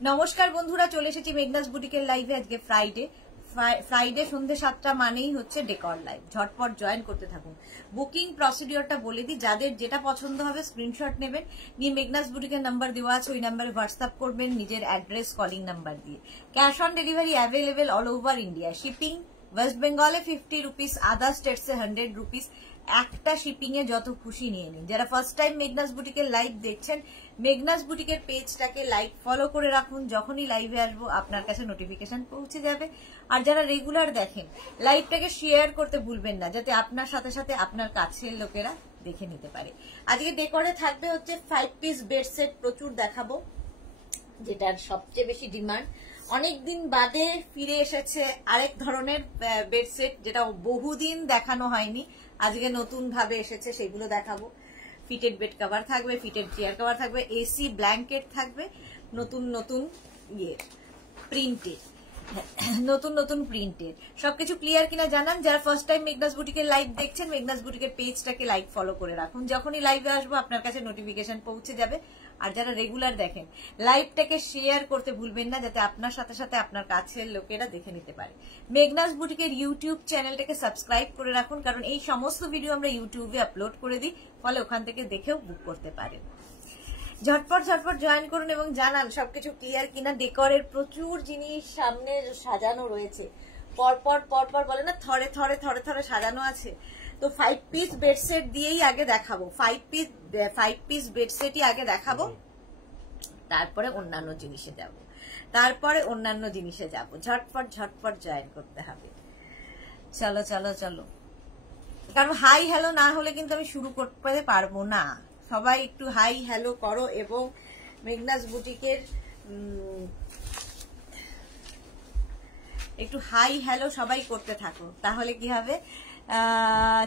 নমস্কার বন্ধুরা, চলে এসেছি মেঘনাস বুটিকের লাইভে। আজকে ফ্রাইডে সন্ধ্যে 7টা মানেই হচ্ছে ডেকর লাইভ। ঝটপট জয়েন করতে থাকুন। বুকিং প্রসিডিওরটা বলে দিই, যাদের যেটা পছন্দ হবে স্ক্রিনশট নেবেন, নিয়ে মেঘনাস বুটিকের নাম্বার দেওয়া আছে, ওই নাম্বারে হোয়াটসঅ্যাপ করবেন নিজের অ্যাড্রেস, কলিং নাম্বার দিয়ে। Cash on delivery available all over India. Shipping West বেঙ্গলে 50 রুপিস, আদার স্টেটসে 100 রুপিস। একটা শিপিং এ যত খুশি নিয়ে নিন। যারা ফার্স্ট টাইম মেঘনাস বুটিকের লাইভ দেখছেন, মেঘনাস বুটিকের পেজটাকে লাইক ফলো করে রাখুন। যখনই লাইভে আসবো আপনার কাছে নোটিফিকেশন পৌঁছে যাবে। আর যারা রেগুলার দেখেন, লাইভটাকে শেয়ার করতে ভুলবেন না, যাতে আপনার সাথে সাথে আপনার কাছের লোকেরা দেখে নিতে পারে। আজকে ডেকরে থাকবে হচ্ছে 5 পিস বেড সেট, প্রচুর দেখাবো, যেটার সবচেয়ে বেশি ডিমান্ড। অনেকদিন বাদে ফিরে এসেছে আরেক ধরনের বেড সেট, যেটা বহুদিন দেখানো হয়নি, আজকে নতুন ভাবে এসেছে, সেগুলো দেখাবো। ফিটেড বেড কভার থাকবে, ফিটেড চেয়ার কভার থাকবে, এসি ব্ল্যাঙ্কেট থাকবে, নতুন নতুন প্রিন্টের, নতুন নতুন প্রিন্টের। সবকিছু ক্লিয়ার কিনা জানান। যারা ফার্স্ট টাইম মেঘনাস বুটিকের লাইভ দেখছেন, মেঘনাস বুটিকের পেজটাকে লাইক ফলো করে রাখুন। যখনই লাইভে আসবো আপনার কাছে নোটিফিকেশন পৌঁছে যাবে। আর যারা রেগুলার দেখেন, লাইভটাকে শেয়ার করতে ভুলবেন না, যাতে আপনার সাথে সাথে আপনার কাছের লোকেরা দেখে নিতে পারে। মেঘনাস বুটিকের ইউটিউব চ্যানেলটাকে সাবস্ক্রাইব করে রাখুন, কারণ এই সমস্ত ভিডিও আমরা ইউটিউবে আপলোড করে দিই, ফলে ওখান থেকে দেখেও বুক করতে পারেন। ঝটপট ঝটপট জয়েন করুন এবং জানান সবকিছু ক্লিয়ার কিনা। ডেকরের প্রচুর জিনিস সামনে সাজানো রয়েছে, পরপর পরপর বলে না, থরে থরে থরে থরে সাজানো আছে। তো 5 পিস বেড সেট দিয়েই আগে দেখাবো, 5 পিস বেড সেটই আগে দেখাবো, তারপরে অন্যান্য জিনিসে যাব। ঝটপট ঝটপট জয়েন করতে হবে। চলো চলো চলো, কারণ হাই হ্যালো না হলে কিন্তু আমি শুরু করতে পারবো না। সবাই একটু হাই হ্যালো করো এবং মেঘনাস বুটিকের একটু হাই হ্যালো সবাই করতে থাকো, তাহলে কি হবে।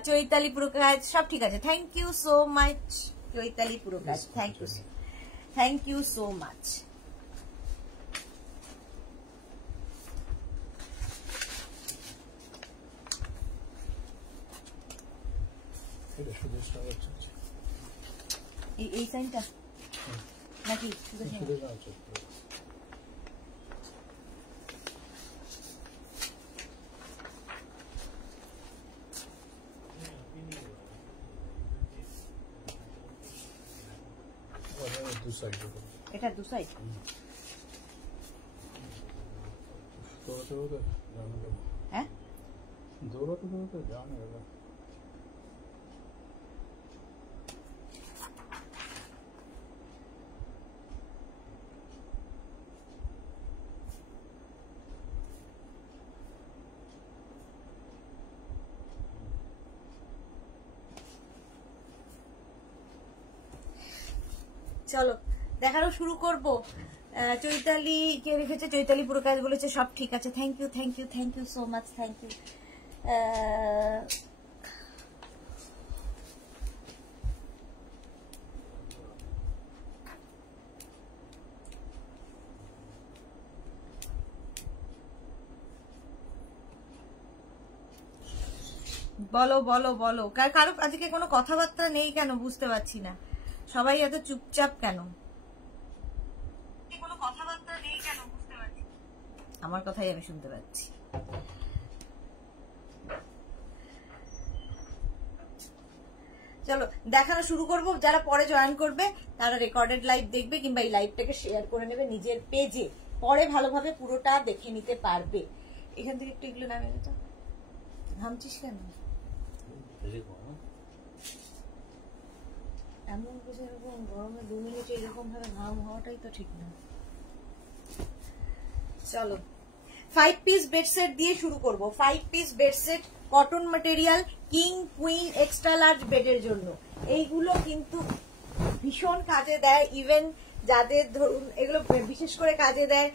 চৈতালি পুরকাজ সব ঠিক আছে, thank you so much. Chaitali Purkait, thank you so much. এই সাইনটা নাকি এটা দু সাইড। হ্যাঁ, চলো দেখানো শুরু করব। চৈতালি কে রেখেছে, চৈতালি পুরো কাজ বলেছে সব ঠিক আছে, thank you thank you thank you so much, thank you. বলো বলো বলো, কারো আজকে কোনো কথাবার্তা নেই কেন বুঝতে পারছি না, সবাই এত চুপচাপ কেন? কোনো কথাবার্তা নেই কেন বুঝতে পারছি, আমার কথাই আমি শুনতে পাচ্ছি। চলো দেখানো শুরু করব। যারা পরে জয়েন করবে তারা রেকর্ডেড লাইভ দেখবে, কিংবা এই লাইভটাকে শেয়ার করে নেবে নিজের পেজে, পরে ভালোভাবে পুরোটা দেখে নিতে পারবে। এখান থেকে একটু এগুলো নামিয়ে দিত। ঘামছিস কেন? এমন কিছু এরকম গরমে 2 মিনিটে এরকম ভাবে ঘাম হওয়াটাই তো ঠিক না। চলো 5 পিস বেড সেট দিয়ে শুরু করব। 5 piece bed set, cotton material, king queen extra large বেডের জন্য। এইগুলো কিন্তু ভীষণ কাজে দেয়। ইভেন যাদের ধরুন এগুলো বিশেষ করে কাজে দেয়,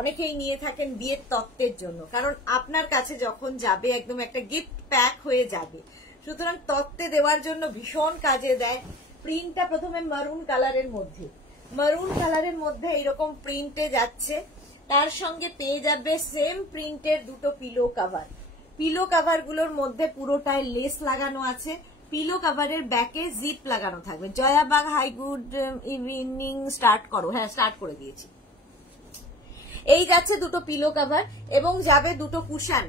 অনেকেই নিয়ে থাকেন বিয়ের তত্ত্বের জন্য, কারণ আপনার কাছে যখন যাবে একদম একটা গিফট প্যাক হয়ে যাবে, সুতরাং তত্ত্বে দেওয়ার জন্য ভীষণ কাজে দেয়। প্রিন্টটা প্রথমে মারুন কালারের মধ্যে এইরকম প্রিন্টে যাচ্ছে, তার সঙ্গে পেয়ে যাবে সেম প্রিন্টের দুটো পিলো কাভার গুলোর মধ্যে পুরোটায় লেস লাগানো আছে। পিলো কাভারের ব্যাকে জিপ লাগানো থাকবে। জয়াবাগ হাই গুড ইভিনিং, স্টার্ট করো। হ্যাঁ, স্টার্ট করে দিয়েছি। এই যাচ্ছে দুটো পিলো কভার এবং যাবে দুটো কুশন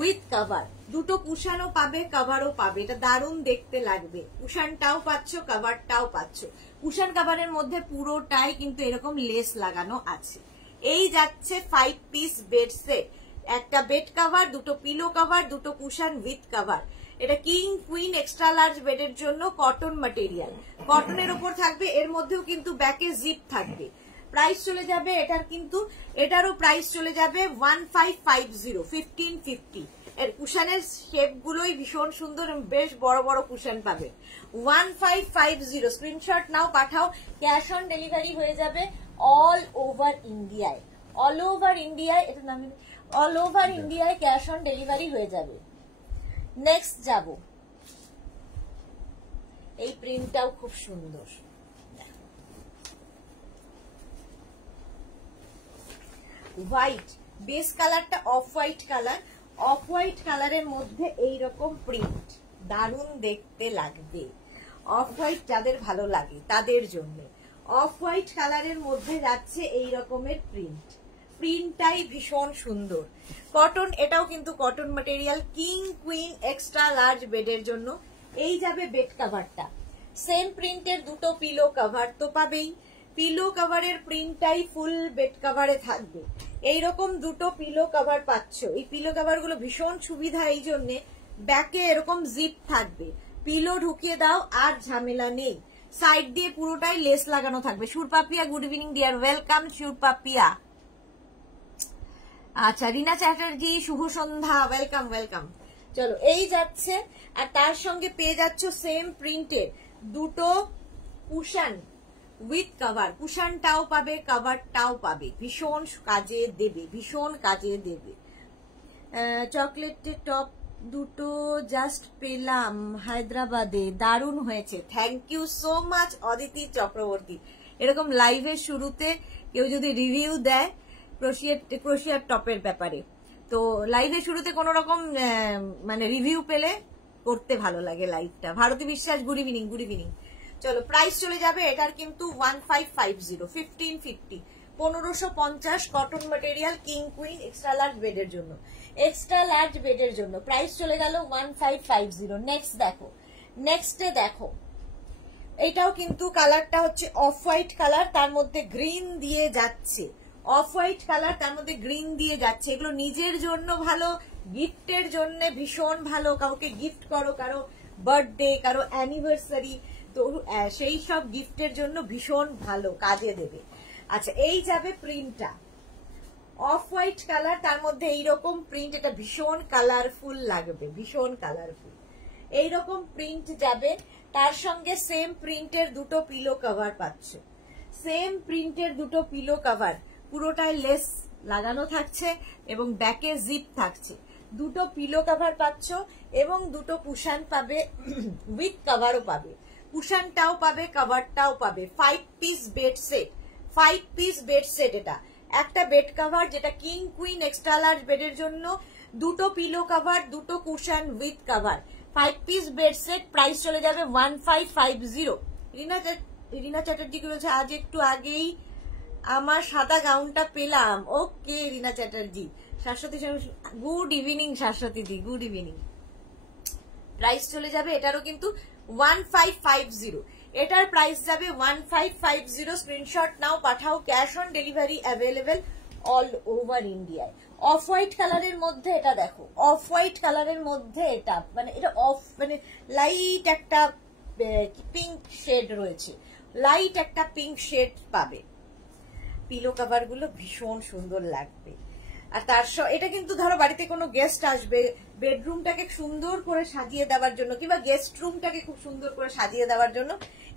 উইথ কভার, দুটো কুশনও পাবে কভারও পাবে, এটা দারুণ দেখতে লাগবে। কুশনটাও পাচ্ছ কভারটাও পাচ্ছ। কুশন কভারের মধ্যে পুরোটাই কিন্তু এরকম লেস লাগানো আছে। এই যাচ্ছে 5 পিস বেড সেট, একটা বেড কভার, দুটো পিলো কভার, দুটো কুশন উইথ কভার। এটা কিং কুইন এক্সট্রা লার্জ বেডের জন্য কটন ম্যাটেরিয়াল, কটনের উপর থাকবে, এর মধ্যেও কিন্তু ব্যাকে জিপ থাকবে। প্রাইস চলে যাবে এটার, কিন্তু এটারও প্রাইস চলে যাবে 1550, 1550। এর কুশনের শেপ গুলোই ভীষণ সুন্দর, বেশ বড় বড় কুশন পাবে। 1550 স্ক্রিনশট নাও, পাঠাও। ক্যাশ অন ডেলিভারি হয়ে যাবে অল ওভার ইন্ডিয়ায়, অল ওভার ইন্ডিয়ায়, এটা নাম অল ওভার ইন্ডিয়ায় ক্যাশ অন ডেলিভারি হয়ে যাবে। নেক্সট যাব, এই প্রিন্টটাও খুব সুন্দর, হোয়াইট বেস কালারটা off white colour, off white কালারের মধ্যে এইরকম প্রিন্ট দারুণ দেখতে লাগবে। অফ হোয়াইট যাদের ভালো লাগে তাদের জন্য অফ হোয়াইট কালারের মধ্যে যাচ্ছে এই রকমের প্রিন্ট, প্রিন্টটাই ভীষণ সুন্দর। কটন, এটাও কিন্তু cotton material, king queen extra large বেডের জন্য। এই যাবে বেড কভারটা, সেম প্রিন্টের দুটো পিলো কভার তো পাবেই, পিলো কভারের প্রিন্টটাই ফুল বেড কভারে থাকবে। এইরকম দুটো পিলো কভার পাচ্ছ। এই পিলো কভার গুলো ভীষণ সুবিধা, এই জন্য ব্যাকে এরকম জিপ থাকবে, পিলো ঢুকিয়ে দাও আর ঝামেলা নেই। সাইড দিয়ে পুরোটাই লেস লাগানো থাকবে। সুরপাপিয়া গুড ইভিনিং ডিয়ার, ওয়েলকাম সুরপাপিয়া। আচ্ছা রিনা চ্যাটার্জি শুভ সন্ধ্যা, ওয়েলকাম ওয়েলকাম। চলো এই যাচ্ছে, আর তার সঙ্গে পেয়ে যাচ্ছ সেম প্রিন্টের দুটো কুশন উইথ কভার, কুশনটাও পাবে কভারটাও পাবে, ভীষণ কাজে দেবে, ভীষণ কাজে দেবে। চকলেটের টপ দুটো জাস্ট পেলাম হায়দ্রাবাদে, দারুণ হয়েছে, thank you so much Aditi Chakraborty. এরকম লাইভের শুরুতে কেউ যদি রিভিউ দেয় ক্রোশিয়ার টপের ব্যাপারে, তো লাইভের শুরুতে কোন রকম মানে রিভিউ পেলে করতে ভালো লাগে লাইভটা। ভারতী বিশ্বাস গুড ইভিনিং, গুড ইভিনিং। চলো প্রাইস চলে যাবে এটার কিন্তু 1550, 1550, 1550 cotton material, king queen extra large বেডের জন্য, এক্সট্রা লার্জ বেডের জন্য প্রাইস চলে গেল 1550। নেক্সট দেখো, নেক্সটে দেখো, এটাও কিন্তু কালারটা হচ্ছে অফ হোয়াইট কালার, তার মধ্যে গ্রিন দিয়ে যাচ্ছে, অফ হোয়াইট কালার তার মধ্যে গ্রিন দিয়ে যাচ্ছে। এগুলো নিজের জন্য ভালো, গিফটের জন্য ভীষণ ভালো, কাউকে গিফট করো, কারো বার্থডে, কারো অ্যানিভার্সারি, তো সেই সব গিফটের জন্য ভীষণ ভালো কাজে দেবে। আচ্ছা এই যাবে প্রিন্টটা অফ হোয়াইট কালার, তার মধ্যে এইরকম প্রিন্ট, এটা ভীষণ কালারফুল লাগবে, ভীষণ কালারফুল। এইরকম প্রিন্ট যাবে, তার সঙ্গে সেম প্রিন্টের দুটো পিলো কভার পাচ্ছ, সেম প্রিন্টের দুটো পিলো কভার, পুরোটাই লেস লাগানো থাকছে এবং ব্যাকে জিপ থাকছে। দুটো পিলো কভার পাচ্ছ এবং দুটো কুশন পাবে, উইথ কভারও পাবে, কুশনটাও পাবে কভারটাও পাবে। 5 piece bed set, 5 piece bed set. এটা একটা বেড কভার যেটা কিং কুইন এক্সট্রা লার্জ বেডের জন্য, দুটো পিলো কভার, দুটো cushion with cover, 5 piece bed set. Price চলে যাবে 1550। রিনা চ্যাটার্জি বলছে আজ একটু আগেই আমার সাদা গাউনটা পেলাম। ওকে রিনা চ্যাটার্জি, শাশ্বতী গুড ইভিনিং, শাশ্বতী দি গুড ইভিনিং। প্রাইস চলে যাবে এটারও কিন্তু 1550, এটার প্রাইস যাবে 1550। স্ক্রিনশট নাও, পাঠাও। Cash on delivery available all over ইন্ডিয়ায়। অফ হোয়াইট কালারের মধ্যে এটা দেখো, অফ হোয়াইট কালারের মধ্যে এটা মানে এটা অফ মানে লাইট একটা পিঙ্ক শেড রয়েছে, লাইট একটা পিঙ্ক শেড পাবে। পিলো কভার গুলো ভীষণ সুন্দর লাগবে। আর তার এটা কিন্তু ধরো বাড়িতে কোনো গেস্ট আসবে, বেডরুমটাকে সুন্দর করে সাজিয়ে দেওয়ার জন্য কিংবা গেস্ট রুমটাকে খুব সুন্দর করে সাজিয়ে দেওয়ার জন্য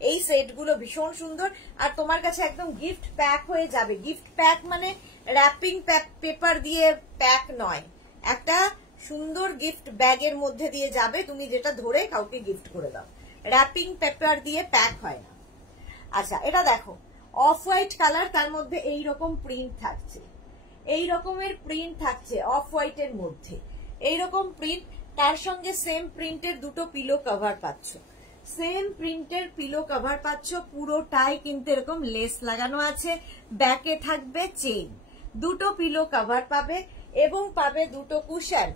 এই সেটগুলো ভীষণ সুন্দর। আর তোমার কাছে একদম গিফট প্যাক হয়ে যাবে। গিফট প্যাক মানে র্যাপিং পেপার দিয়ে প্যাক নয়, একটা সুন্দর গিফট ব্যাগের মধ্যে দিয়ে যাবে, তুমি যেটা ধরে কাউকে গিফট করে দাও। র্যাপিং পেপার দিয়ে প্যাক হয় না। আচ্ছা এটা দেখো, অফ হোয়াইট কালার, তার মধ্যে এই রকম প্রিন্ট থাকছে, এই রকমের প্রিন্ট থাকছে অফ হোয়াইটের মধ্যে, এইরকম প্রিন্ট। তার সঙ্গে সেম প্রিন্টের দুটো পিলো কভার পাচ্ছ, সেম প্রিন্টের পিলো কভার পাচ্ছ, পুরোটাই কিন্তু এরকম লেস লাগানো আছে, ব্যাকে থাকবে চেইন, দুটো পিলো কভার পাবে এবং পাবে দুটো কুশন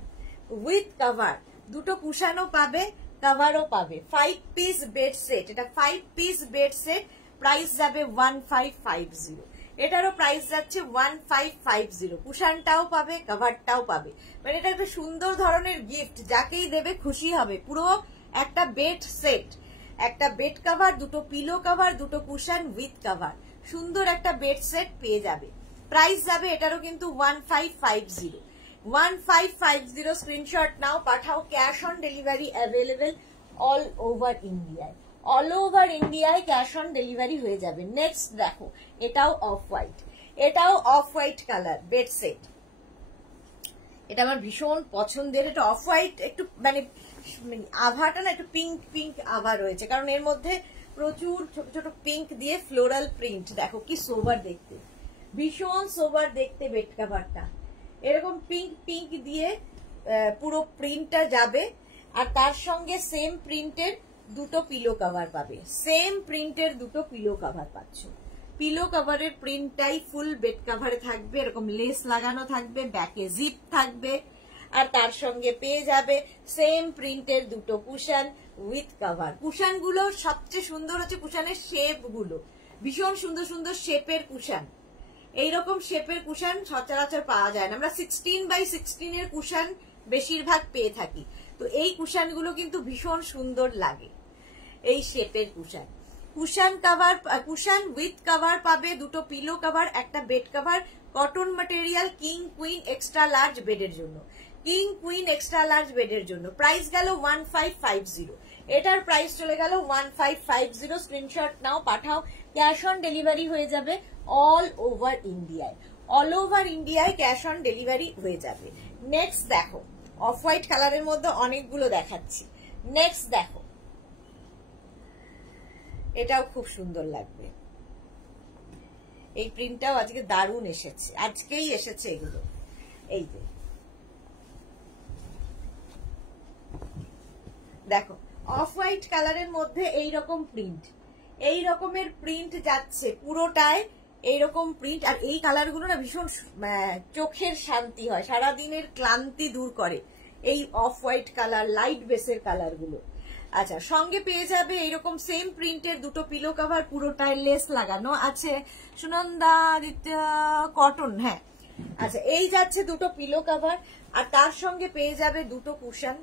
উইথ কভার, দুটো কুশনও পাবে, কভারও পাবে। 5 পিস বেড সেট, এটা 5 পিস বেড সেট, প্রাইস যাবে 1550। এটারও প্রাইস যাচ্ছে 1550। কুশনটাও পাবে, কভারটাও পাবে, মানে এটা একটা সুন্দর ধরনের গিফট, যাকেই দেবে খুশি হবে। পুরো একটা বেড সেট, একটা বেড কভার, দুটো পিলো কভার, দুটো কুশন উইথ কভার, সুন্দর একটা বেড সেট পেয়ে যাবে। প্রাইস যাবে এটারও কিন্তু 1550। 1550 স্ক্রিনশট নাও, পাঠাও। Cash on delivery available all over ইন্ডিয়ায়, অল ওভার ইন্ডিয়ায় ক্যাশ অন ডেলিভারি হয়ে যাবে। নেক্সট দেখো, এটাও অফ হোয়াইট, এটাও off white colour bed set. এটা আমার ভীষণ পছন্দের। এটা অফ হোয়াইট, একটু মানে আভাটা না একটু পিঙ্ক পিঙ্ক আভা রয়েছে, কারণ এর মধ্যে প্রচুর ছোট ছোট পিঙ্ক দিয়ে ফ্লোরাল প্রিন্ট। দেখো কি সোবার দেখতে, ভীষণ সোবার দেখতে বেড কভারটা। এরকম পিঙ্ক পিঙ্ক দিয়ে পুরো প্রিন্টটা যাবে, আর তার সঙ্গে সেম প্রিন্টের দুটো পিলো কভার পাবে, সেম প্রিন্টের দুটো পিলো কভার পাচ্ছ। পিলো কভারের প্রিন্টটাই ফুল বেড কভারে থাকবে, এরকম লেস লাগানো থাকবে, ব্যাকে জিপ থাকবে, আর তার সঙ্গে পেয়ে যাবে সেম প্রিন্টের দুটো কুশন উইথ কভার। কুশন গুলো সবচেয়ে সুন্দর হচ্ছে কুশনের শেপ গুলো, ভীষণ সুন্দর সুন্দর শেপের কুশন। এইরকম শেপের কুশন সচরাচর পাওয়া যায় না, আমরা 16x16 এর কুশন বেশিরভাগ পেয়ে থাকি। তো এই কুশন গুলো কিন্তু ভীষণ সুন্দর লাগে, এই শেপের cushion. Cushion cover, cushion with cover পাবে, দুটো পিলো কভার, একটা bed cover, cotton material, king queen extra large বেডের জন্য, কিং কুইন এক্সট্রা লার্জ বেডের জন্য। প্রাইস গেল 1550, এটার প্রাইস চলে গেল 1550। স্ক্রিনশট নাও, পাঠাও। ক্যাশ অন ডেলিভারি হয়ে যাবে অল ওভার ইন্ডিয়ায়, অল ওভার ইন্ডিয়ায় ক্যাশ অন ডেলিভারি হয়ে যাবে। নেক্সট দেখো, অফ হোয়াইট কালারের মধ্যে অনেকগুলো দেখাচ্ছি। নেক্সট দেখো, এটাও খুব সুন্দর লাগবে, এই প্রিন্টটাও আজকে দারুণ এসেছে, আজকেই এসেছে এগুলো। এই যে দেখো, অফ হোয়াইট কালারের মধ্যে এইরকম প্রিন্ট, এই রকমের প্রিন্ট যাচ্ছে পুরোটায়, এইরকম প্রিন্ট। আর এই কালার গুলো না ভীষণ চোখের শান্তি হয়, সারাদিনের ক্লান্তি দূর করে এই অফ হোয়াইট কালার, লাইট বেসের কালার গুলো। আচ্ছা, সঙ্গে পেয়ে যাবে এইরকম সেম প্রিন্টের দুটো পিলো কভার, পুরোটায় লেস লাগানো আছে। সুনন্দা আদিত্য কটন, হ্যাঁ। আচ্ছা, এই যাচ্ছে দুটো পিলো কভার, আর তার সঙ্গে পেয়ে যাবে দুটো কুশন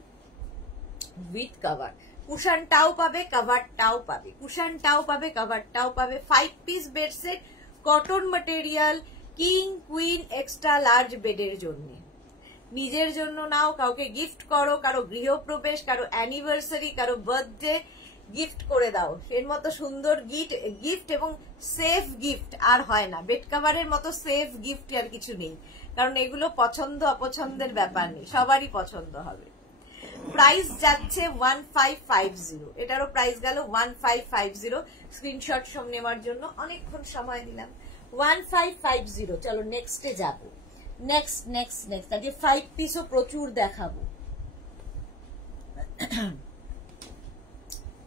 উইথ কভার। কুশনটাও পাবে, কভারটাও পাবে, কুশনটাও পাবে, কভারটাও পাবে। 5 piece bed set, cotton material, king queen extra large বেডের জন্য। নিজের জন্য নাও, কাউকে গিফট করো, কারো গৃহপ্রবেশ, কারো অ্যানিভার্সারি, কারো বার্থডে, গিফট করে দাও। এর মতো সুন্দর গিফট এবং সেফ গিফট আর হয় না, বেড কভারের মতো সেফ গিফট আর কিছু নেই, কারণ এগুলো পছন্দ অপছন্দের ব্যাপার নেই, সবারই পছন্দ হবে। প্রাইস যাচ্ছে 1550, এটারও প্রাইস গেল 1550। স্ক্রিনশট সব নেওয়ার জন্য অনেকক্ষণ সময় দিলাম। 1550। চলো নেক্সটে যাবো। নেক্সট নেক্সট নেক্সট আজকে 5 পিসও প্রচুর দেখাবো।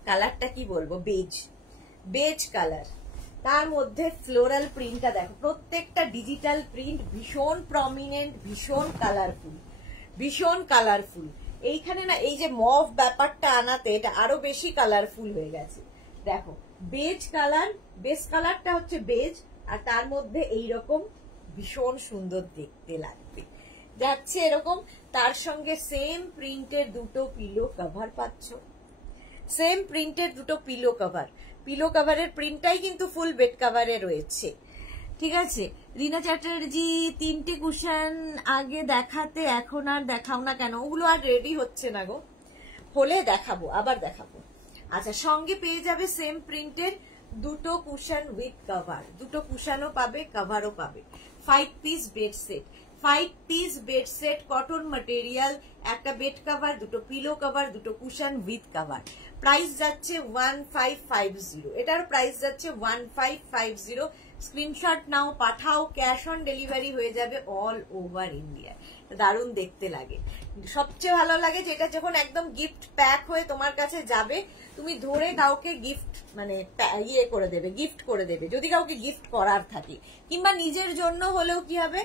কালারটা কি বলবো, বেজ, বেজ কালার, তার মধ্যে ফ্লোরাল প্রিন্টটা দেখো, প্রত্যেকটা ডিজিটাল প্রিন্ট, ভীষণ প্রমিনেন্ট, ভীষণ কালারফুল, ভীষণ কালারফুল। এইখানে না এই যে মভ ব্যাপারটা আনাতে এটা আরো বেশি কালারফুল হয়ে গেছে। দেখো, বেজ কালার, বেস কালারটা হচ্ছে বেজ, আর তার মধ্যে এইরকম ভীষণ সুন্দর দেখতে লাগবে, যাচ্ছে এরকম। তার সঙ্গে সেম প্রিন্টের দুটো পিলো কভার পাচ্ছ, সেম প্রিন্টের দুটো পিলো কভার। পিলো কভারের প্রিন্টটাই কিন্তু ফুল বেড কভারে রয়েছে, ঠিক আছে। রিনা চ্যাটার্জি, 3টে কুশন আগে দেখাতে এখন আর দেখাও না কেন? ওগুলো আর রেডি হচ্ছে না গো, হলে দেখাবো, আবার দেখাবো। আচ্ছা, সঙ্গে পেয়ে যাবে সেম প্রিন্টের দুটো কুশন উইথ কভার, দুটো কুশনও পাবে, কভারও পাবে। 5 piece bed set, 5 piece bed set, cotton material, একটা বেড কভার, দুটো পিলো কভার, দুটো কুশন উইথ কভার। প্রাইস যাচ্ছে 1550, এটার প্রাইস যাচ্ছে 1550। স্ক্রিনশট নাও, পাঠাও, ক্যাশ অন ডেলিভারি হয়ে যাবে অল ওভার ইন্ডিয়া। দারুণ দেখতে লাগে। সবচেয়ে ভালো লাগে যেটা যখন একদম গিফট প্যাক হয়ে তোমার কাছে যাবে, তুমি ধরে কাউকে গিফট মানে করে দেবে, গিফট করে দেবে, যদি কাউকে গিফট করার থাকে, কিংবা নিজের জন্য হলেও কি হবে,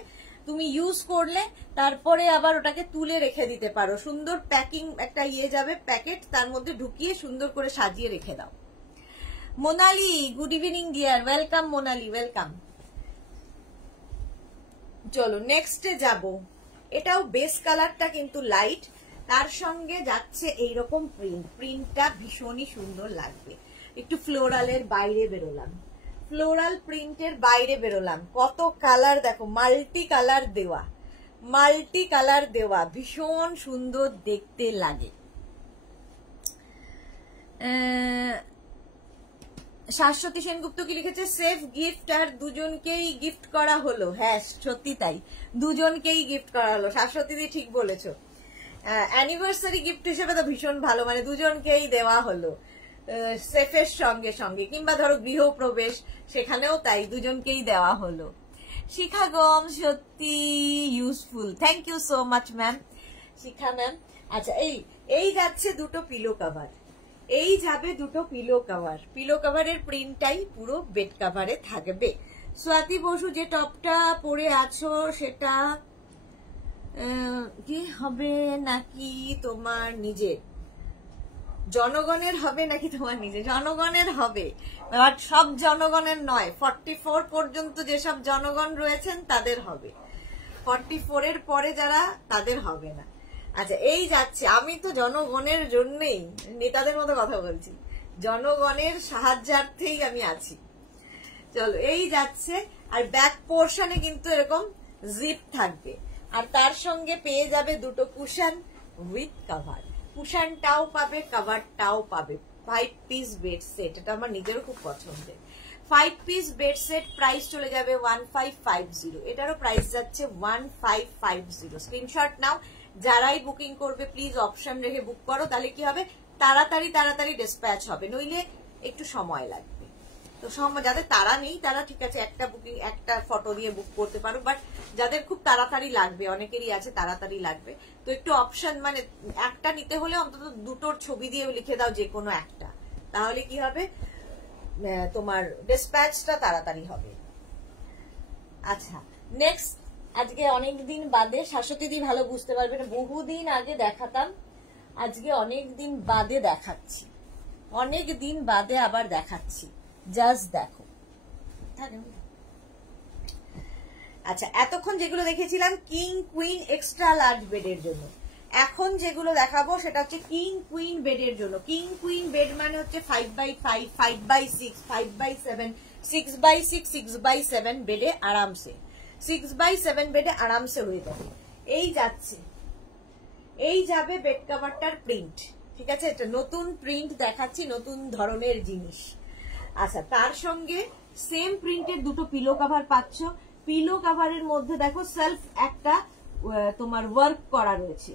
তুমি ইউজ করলে তারপরে আবার ওটাকে তুলে রেখে দিতে পারো। সুন্দর প্যাকিং একটা যাবে প্যাকেট, তার মধ্যে ঢুকিয়ে সুন্দর করে সাজিয়ে রেখে দাও। Monali, good evening deer, welcome Monali, welcome. চলো নেক্সটে যাব। এটাও বেস কালারটা কিন্তু লাইট, তার সঙ্গে যাচ্ছে এইরকম প্রিন্ট। প্রিন্টটা ভীষণই সুন্দর লাগবে। একটু ফ্লোরালের বাইরে বেরোলাম, ফ্লোরাল প্রিন্টের বাইরে বেরোলাম। কত কালার দেখো, মাল্টি কালার দেওয়া, মাল্টি কালার দেওয়া, ভীষণ সুন্দর দেখতে লাগে। শাশ্বতী সেনগুপ্ত কি লিখেছে, সেফ গিফট, আর দুজনকেই গিফট করা হলো। হ্যাঁ সত্যি তাই, দুজনকেই গিফট করা হলো। শাশ্বতী দি ঠিক বলেছো, অ্যানিভার্সারি গিফট হিসেবে তো ভীষণ ভালো, মানে দুজনকেই দেওয়া হলো সেফের সঙ্গে সঙ্গে, কিংবা ধরো গৃহপ্রবেশ, সেখানেও তাই, দুজনকেই দেওয়া হলো। শিখা গম, সত্যি useful, thank you so much ma'am, Shikha ma'am. আচ্ছা এই যাচ্ছে দুটো পিলো কভার, এই যাবে দুটো পিলো কভার। পিলো কভারের প্রিন্টটাই পুরো বেড কভারে থাকবে। স্বাতি বসু, যে টপটা পরে আছো সেটা কি হবে নাকি তোমার নিজের? জনগণের হবে নাকি তোমার নিজে? জনগণের হবে, বাট সব জনগণের নয়। 44 পর্যন্ত যেসব জনগণ রয়েছেন তাদের হবে, 44 এর পরে যারা, তাদের হবে না। আচ্ছা এই যাচ্ছে, আমি তো জনগণের জন্যই, নেতাদের মতো কথা বলছি, জনগণের সাহায্যার্থেই আমি আছি। চলো এই যাচ্ছে, আর ব্যাক পোর্শনে কিন্তু এরকম জিপ থাকবে, আর তার সঙ্গে পেয়ে যাবে দুটো কুশন উইথ কভার। কুশনটাও পাবে, কভারটাও পাবে। 5 পিস বেড সেট, এটা আমার নিজেরও খুব পছন্দের। 5 পিস বেড সেট, প্রাইস চলে যাবে 1550। এটারও প্রাইস যাচ্ছে 1550। স্ক্রিনশট নাও, যারাই বুকিং করবে প্লিজ অপশন রেখে বুক করো, তাহলে কি হবে, তাড়াতাড়ি ডিসপ্যাচ হবে, নইলে একটু সময় লাগবে। তো যাদের তারা নেই তারা ঠিক আছে একটা বুকিং, একটা ফটো দিয়ে বুক করতে পারো, বাট যাদের খুব তাড়াতাড়ি লাগবে, অনেকেরই আছে তাড়াতাড়ি লাগবে, তো একটু অপশন মানে একটা নিতে হলে অন্তত দুটোর ছবি দিয়ে লিখে দাও যে কোনো একটা, তাহলে কি হবে, তোমার ডিসপ্যাচটা তাড়াতাড়ি হবে। আচ্ছা নেক্সট, আজকে অনেকদিন বাদে, শাশ্বতী দি ভালো বুঝতে পারবে না, বহুদিন আগে দেখাতাম, আজকে অনেকদিন বাদে দেখাচ্ছি, অনেকদিন বাদে আবার দেখাচ্ছি, জাস্ট দেখো। আচ্ছা এতক্ষণ যেগুলো দেখেছিলাম কিং কুইন এক্সট্রা লার্জ বেডের জন্য, এখন যেগুলো দেখাবো সেটা হচ্ছে কিং কুইন বেডের জন্য। কিং কুইন বেড মানে হচ্ছে 5x5, 5x6, 5x7, 6x6, 6x7 বেডে আরামসে, 6x7 বেডে আরামসে হয়ে যাবে। এই যাচ্ছে, এই যাবে বেড কভারটার প্রিন্ট, ঠিক আছে, এটা নতুন প্রিন্ট দেখাচ্ছি, নতুন ধরনের জিনিস। আচ্ছা তার সঙ্গে সেম প্রিন্টের দুটো পিলো কভার পাচ্ছ। পিলো কভারের মধ্যে দেখো সেলফ একটা তোমার ওয়ার্ক করা রয়েছে,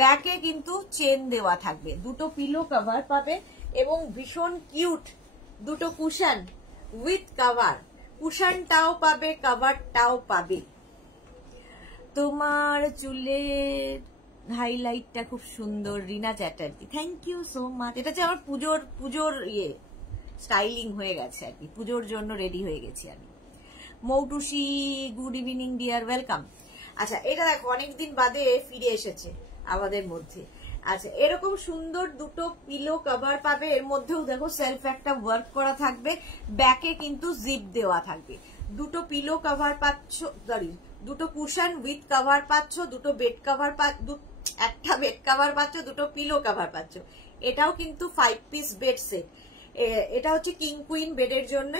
ব্যাকে কিন্তু চেন দেওয়া থাকবে, দুটো পিলো কভার পাবে, এবং ভীষণ কিউট দুটো কুশন উইথ কভার। কুশনটাও পাবে, কভারটাও পাবে। তোমার চুলের হাইলাইটটা খুব সুন্দর, Rina Chatterjee, thank you so much. এটা হচ্ছে আমার পুজোর স্টাইলিং হয়ে গেছে আর কি, পুজোর জন্য রেডি হয়ে গেছি আমি। Moutushi, good evening deer, welcome. আচ্ছা এটা দেখো অনেকদিন বাদে ফিরে এসেছে আমাদের মধ্যে। আচ্ছা এরকম সুন্দর দুটো পিলো কভার পাবে, এর মধ্যেও দেখো সেলফ একটা ওয়ার্ক করা থাকবে, ব্যাকে কিন্তু জিপ দেওয়া থাকবে। দুটো পিলো কভার পাচ্ছ, সরি দুটো কুশন উইথ কভার পাচ্ছ, দুটো বেড কভার একটা বেড কভার পাচ্ছ, দুটো পিলো কভার পাচ্ছ। এটাও কিন্তু 5 পিস বেড সেট, এটা হচ্ছে কিং কুইন বেডের জন্য,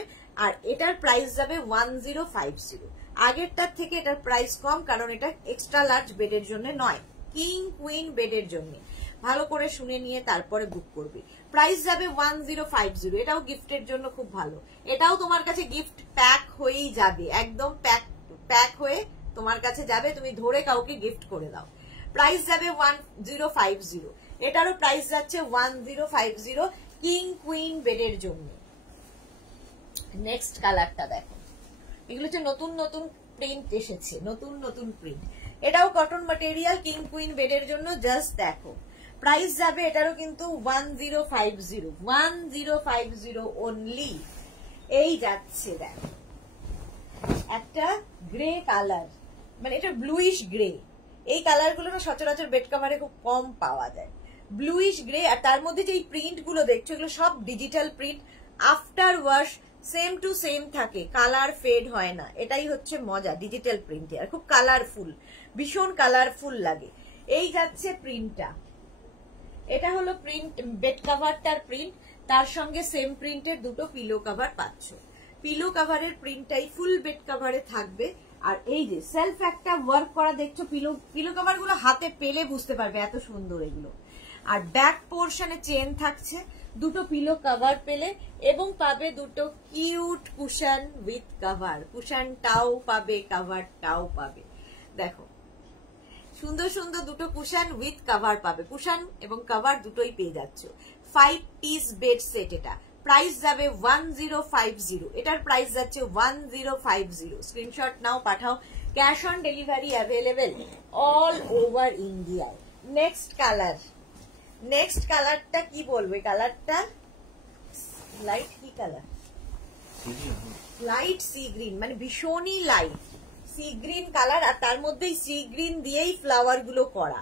আর এটার প্রাইস যাবে 1050। আগেরটার থেকে এটার প্রাইস কম, কারণ এটা এক্সট্রা লার্জ বেডের জন্য নয়, কিং কুইন বেডের জন্য। ভালো করে শুনে নিয়ে তারপরে বুক করবে। প্রাইস যাবে 1050। এটাও গিফটের জন্য খুব ভালো, এটাও তোমার কাছে গিফট প্যাক হয়েই যাবে, একদম প্যাক হয়ে তোমার কাছে যাবে, তুমি ধরে কাউকে গিফট করে দাও। প্রাইস যাবে 1050। এটারও প্রাইস যাচ্ছে 1050 কিং কুইন বেডের জন্য। নেক্সট কালারটা দেখো, এগুলো হচ্ছে নতুন নতুন প্রিন্ট এসেছে, নতুন নতুন প্রিন্ট। এটাও কটন ম্যাটেরিয়াল, কিং কুইন বেডের জন্য। জাস্ট দেখো প্রাইস যাবে এটারও কিন্তু 1050 অনলি। এই যাচ্ছে দেখো একটা গ্রে কালার, মানে এটা ব্লুইশ গ্রে। এই কালার গুলো না সচরাচর বেড কাভারে খুব কম পাওয়া যায়। ব্লুইশ গ্রে, আর তার মধ্যে যে প্রিন্ট গুলো দেখছো এগুলো সব digital print. After wash same to same থাকে, কালার ফেড হয় না। এটাই হচ্ছে মজা ডিজিটাল প্রিন্টে, আর খুব কালারফুল, ভীষণ কালারফুল লাগে। এই যাচ্ছে প্রিন্টটা, এটা হলো প্রিন্ট, বেড কাভারটার প্রিন্ট। তার সঙ্গে সেম প্রিন্টের দুটো পিলো কাভার পাচ্ছ। পিলো কাভারের প্রিন্টটাই ফুল বেড কাভারে থাকবে। আর এই যে সেলফ একটা ওয়ার্ক করা দেখছো, পিলো কাভার গুলো হাতে পেলে বুঝতে পারবে এত সুন্দর এগুলো। আর ব্যাক পোর্শনে চেন থাকছে, দুটো পিলো কাভার পেলে, এবং পাবে দুটো কিউট কুশন উইথ কাভার। কুশনটাও পাবে, কাভারটাও পাবে। দেখো সুন্দর সুন্দর দুটো কুশন উইথ কাভার পাবে, কুশন এবং কাভার দুটোই পেয়ে যাচ্ছ। 5 পিস বেড সেট। এটা প্রাইস যাবে 1050। এটার প্রাইস যাচ্ছে 1050। স্ক্রিনশট নাও, পাঠাও। Cash on delivery available all over ইন্ডিয়ায়। নেক্সট কালার, নেক্সট কালারটা কি বলবে? কালারটা লাইট কি কালার? লাইট সি গ্রিন, মানে ভীষণই লাইট সি গ্রিন কালার। আর তার মধ্যেই সি গ্রিন দিয়েই ফ্লাওয়ার গুলো করা।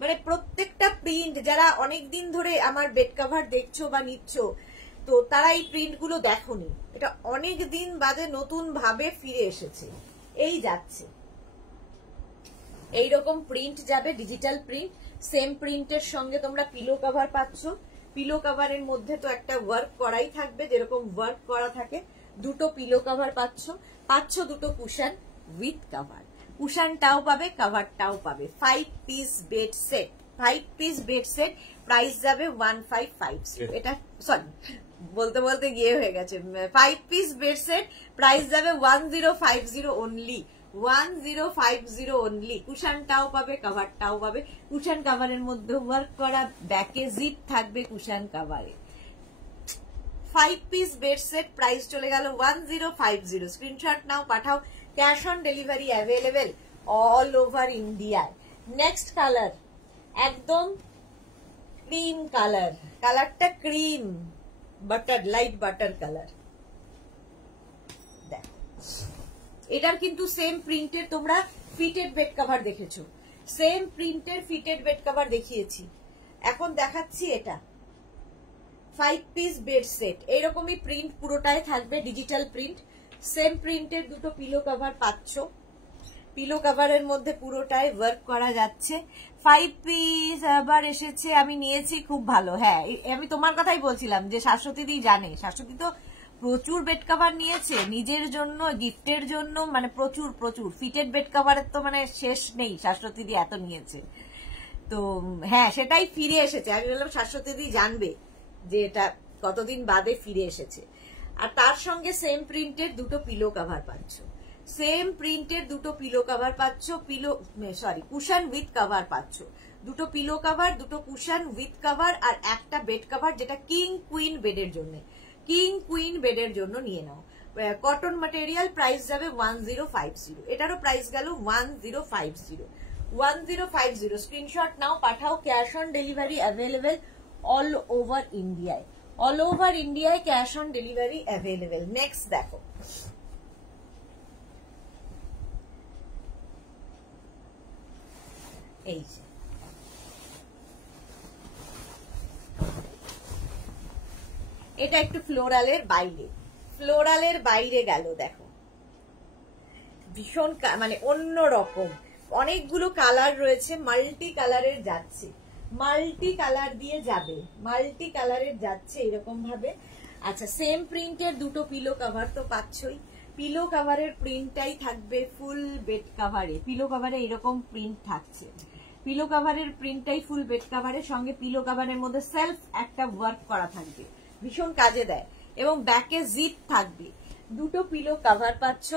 মানে প্রত্যেকটা প্রিন্ট, যারা অনেকদিন ধরে আমার বেড কাভার দেখছো বা নিচ্ছ, তো তারা এই প্রিন্ট গুলো দেখোনি। এটা অনেক দিন বাদে নতুন ভাবে ফিরে এসেছে। এই যাচ্ছে এইরকম প্রিন্ট যাবে, ডিজিটাল প্রিন্ট। সেম প্রিন্টের সঙ্গে তোমরা পিলো কাভার পাচ্ছ। পিলো কাভারের মধ্যে তো একটা ওয়ার্ক করাই থাকবে, যেরকম ওয়ার্ক করা থাকে। দুটো পিলো কাভার পাচ্ছ দুটো কুশন উইথ কাভার। কুশনটাও পাবে, কাভারটাও পাবে। 5 piece bed set, 5 piece bed set. Price যাবে 1550। এটা সরি বলতে বলতে গিয়ে হয়ে গেছে। 5 পিস বেড সেট, প্রাইস যাবে 1050 অনলি। 1050 অনলি। কুশনটাও পাবে, কাভারটাও পাবে। কুশন কাভারের মধ্যে ওয়ার্ক করা, ব্যাকে জিপ থাকবে কুশন কাভারে। 5 পিস বেড সেট, প্রাইস চলে গেল 1050। স্ক্রিনশট নাও, পাঠাও। Cash on delivery available all over ইন্ডিয়ায়। নেক্সট কালার একদম ক্রিম কালার। কালারটা cream butter, light butter colour. দেখো এটার কিন্তু সেম প্রিন্টের তোমরা ফিটেড বেড কাভার দেখেছো, সেম প্রিন্টের ফিটেড বেড কাভার দেখিয়েছি। এখন দেখাচ্ছি এটা 5 পিস বেড সেট। এইরকমই প্রিন্ট পুরোটাই থাকবে, ডিজিটাল প্রিন্ট। সেম প্রিন্টের দুটো পিলো কাভার পাচ্ছ। পিলো কাভারের মধ্যে পুরোটাই ওয়ার্ক করা যাচ্ছে। 5 পিস আবার এসেছে, আমি নিয়েছি, খুব ভালো। হ্যাঁ আমি তোমার কথাই বলছিলাম যে শাশ্বতী দি জানে, শাশ্বতী তো প্রচুর বেড কাভার নিয়েছে নিজের জন্য, গিফটের জন্য, মানে প্রচুর প্রচুর ফিটেড বেড কাভারের তো মানে শেষ নেই। শাশ্বতী দি এত নিয়েছে, তো হ্যাঁ সেটাই ফিরে এসেছে। আমি বললাম শাশ্বতী দি জানবে যে এটা কতদিন বাদে ফিরে এসেছে। আর তার সঙ্গে সেম প্রিন্টের দুটো পিলো কাভার পাচ্ছ, সেম প্রিন্টের দুটো পিলো কাভার পাচ্ছ, কুশন উইথ কাভার পাচ্ছ। দুটো পিলো কাভার, দুটো কুশন উইথ কাভার, আর একটা বেড কাভার যেটা কিং কুইন বেডের জন্য। কিং কুইন বেডের জন্য নিয়ে নাও। কটন ম্যাটেরিয়াল, প্রাইস যাবে 1050। এটারও প্রাইস গেল 1050। 1050 স্ক্রিনশট নাও, পাঠাও। Cash on delivery available all over ইন্ডিয়ায়। অল ওভার ইন্ডিয়ায় cash on delivery available. Next দেখো এই যে এটা একটু ফ্লোরালের বাইরে, ফ্লোরালের বাইরে গেল। দেখো ভীষণ মানে অন্য রকম, অনেকগুলো কালার রয়েছে, মাল্টি কালারের যাচ্ছে, মাল্টি কালার দিয়ে যাবে, মাল্টি কালারের যাচ্ছে এরকম ভাবে। আচ্ছা সেম প্রিন্টের দুটো পিলো কাভার তো পাচ্ছই। পিলো কাভারের প্রিন্টটাই থাকবে ফুল বেড কাভারে। পিলো কাভারে এরকম প্রিন্ট থাকছে, পিলো কাভারের প্রিন্টটাই ফুল বেড কাভারের সঙ্গে পিলো কাভারের মধ্যে সেলফ একটা ওয়ার্ক করা থাকবে, ভীষণ কাজে দেয়। এবং ব্যাকে জিপ থাকবে। দুটো পিলো কাভার পাচ্ছ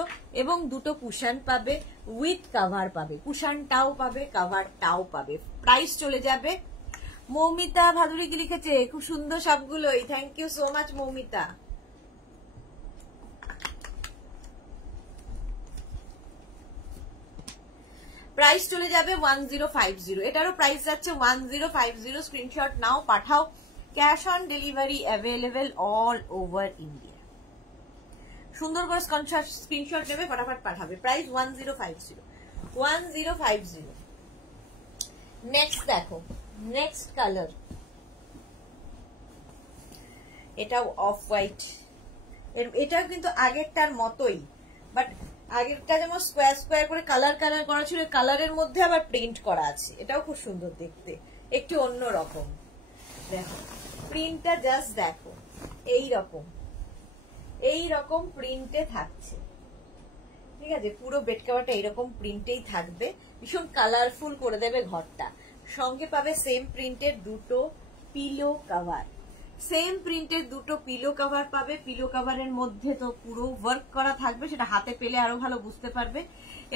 এবং দুটো কুশন পাবে, উইথ কাভার পাবে। কুশনটাও পাবে, কাভারটাও পাবে। প্রাইস চলে যাবে। মৌমিতা ভাদুরী কি লিখেছে, খুব সুন্দর সবগুলোই। Thank you so much Moumita. Price চলে যাবে 1050। এটারও প্রাইস যাচ্ছে 1050। স্ক্রিনশট নাও, পাঠাও। Cash on delivery available all over India. সুন্দর করে স্ক্রিনশট নেবে, ফটাফট পাঠাবে। প্রাইস 1050। 1050। নেক্সট দেখো, নেক্সট কালার, এটাও অফ হোয়াইট। এটাও কিন্তু আগেরটার মতোই, বাট আগেরটা যেমন স্কোয়ার স্কোয়ার করে কালার কালার করা ছিল, কালারের মধ্যে আবার প্রিন্ট করা আছে। এটাও খুব সুন্দর দেখতে, একটু অন্য রকম। দেখো প্রিন্টটা জাস্ট দেখো, এই রকম প্রিন্টে থাকছে। ঠিক আছে, পুরো বেড কভারটা এইরকম প্রিন্টেই থাকবে, ভীষণ কালারফুল করে দেবে ঘরটা। সঙ্গে পাবে সেম প্রিন্টের দুটো পিলো কভার, সেম প্রিন্টের দুটো পিলো কভার পাবে। পিলো কভারের মধ্যে তো পুরো ওয়ার্ক করা থাকবে, সেটা হাতে পেলে আরো ভালো বুঝতে পারবে।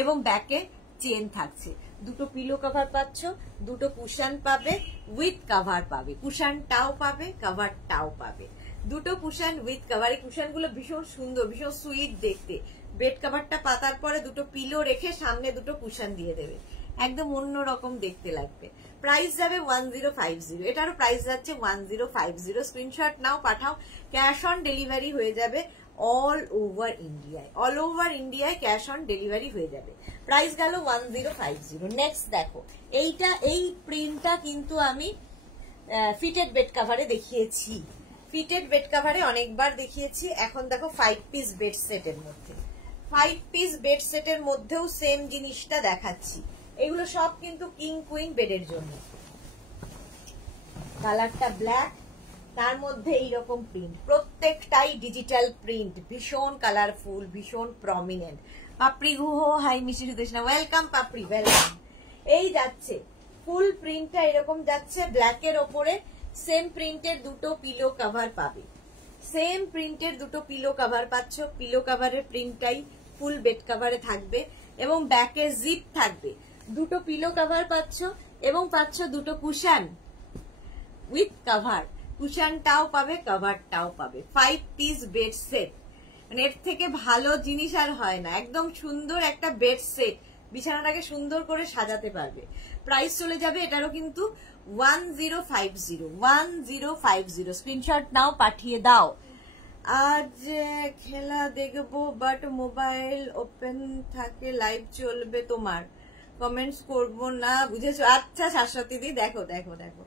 এবং ব্যাকে চেন থাকছে। দুটো পিলো কভার পাচ্ছ, দুটো কুশন পাবে, উইথ কভার পাবে। কুশনটাও পাবে, কভারটাও পাবে। দুটো কুশন উইথ কভার। এই কুশন গুলো ভীষণ সুন্দর, ভীষণ সুইট দেখতে। বেড কভারটা পাতার পরে দুটো পিলো রেখে সামনে দুটো কুশন দিয়ে দেবে, একদম অন্যরকম দেখতে লাগবে। প্রাইস যাবে 1050। এটারও প্রাইস যাচ্ছে 1050। স্ক্রিনশট নাও, পাঠাও। ক্যাশ অন ডেলিভারি হয়ে যাবে অল ওভার ইন্ডিয়ায়। অল ওভার ইন্ডিয়ায় ক্যাশ অন ডেলিভারি হয়ে যাবে। প্রাইস গেল 1050। নেক্সট দেখো, এই প্রিন্টটা কিন্তু আমি ফিটেড বেড কাভারে দেখিয়েছি। ফিটেড বেড কাভারে অনেকবার দেখিয়েছি। এখন দেখো 5 পিস বেড সেটের মধ্যে, 5 পিস বেড সেটের মধ্যেও সেম জিনিসটা দেখাচ্ছি। এগুলো সব কিন্তু কিং কুইন বেডের জন্য। কালারটা ব্ল্যাক, তার মধ্যে এইরকম প্রিন্ট, প্রত্যেকটাই ডিজিটাল প্রিন্ট, ভীষণ কালারফুল, ভীষণ প্রমিনেন্ট। পাপড়ি গুহ, হাই মিষ্টি সুদেশনা, ওয়েলকাম পাপড়ি, ওয়েলকাম। এই যাচ্ছে ফুল প্রিন্টটা এরকম যাচ্ছে ব্ল্যাকের ওপরে। সেম প্রিন্টের দুটো পিলো কভার পাবে, সেম প্রিন্টের দুটো পিলো কভার পাচ্ছ। পিলো কভারের প্রিন্টটাই ফুল বেড কভারে থাকবে এবং ব্যাকে জিপ থাকবে। দুটো পিলো কভার পাচ্ছ এবং পাচ্ছ দুটো কুশন উইথ কভার। কুশনটাও পাবে, কভারটাও পাবে। 5 পিস বেড সেট, মানে এর থেকে ভালো জিনিস আর হয় না। একদম সুন্দর একটা বেড সেট, বিছানাটাকে সুন্দর করে সাজাতে পারবে। প্রাইস চলে যাবে এটারও কিন্তু 1050। 1050। স্ক্রিনশট নাও, পাঠিয়ে দাও। আজ খেলা দেখবো, বাট মোবাইল ওপেন থাকে, লাইভ চলবে তোমার, কমেন্টস করবো না, বুঝেছো? আচ্ছা শাশ্বতী দি, দেখো দেখো দেখো।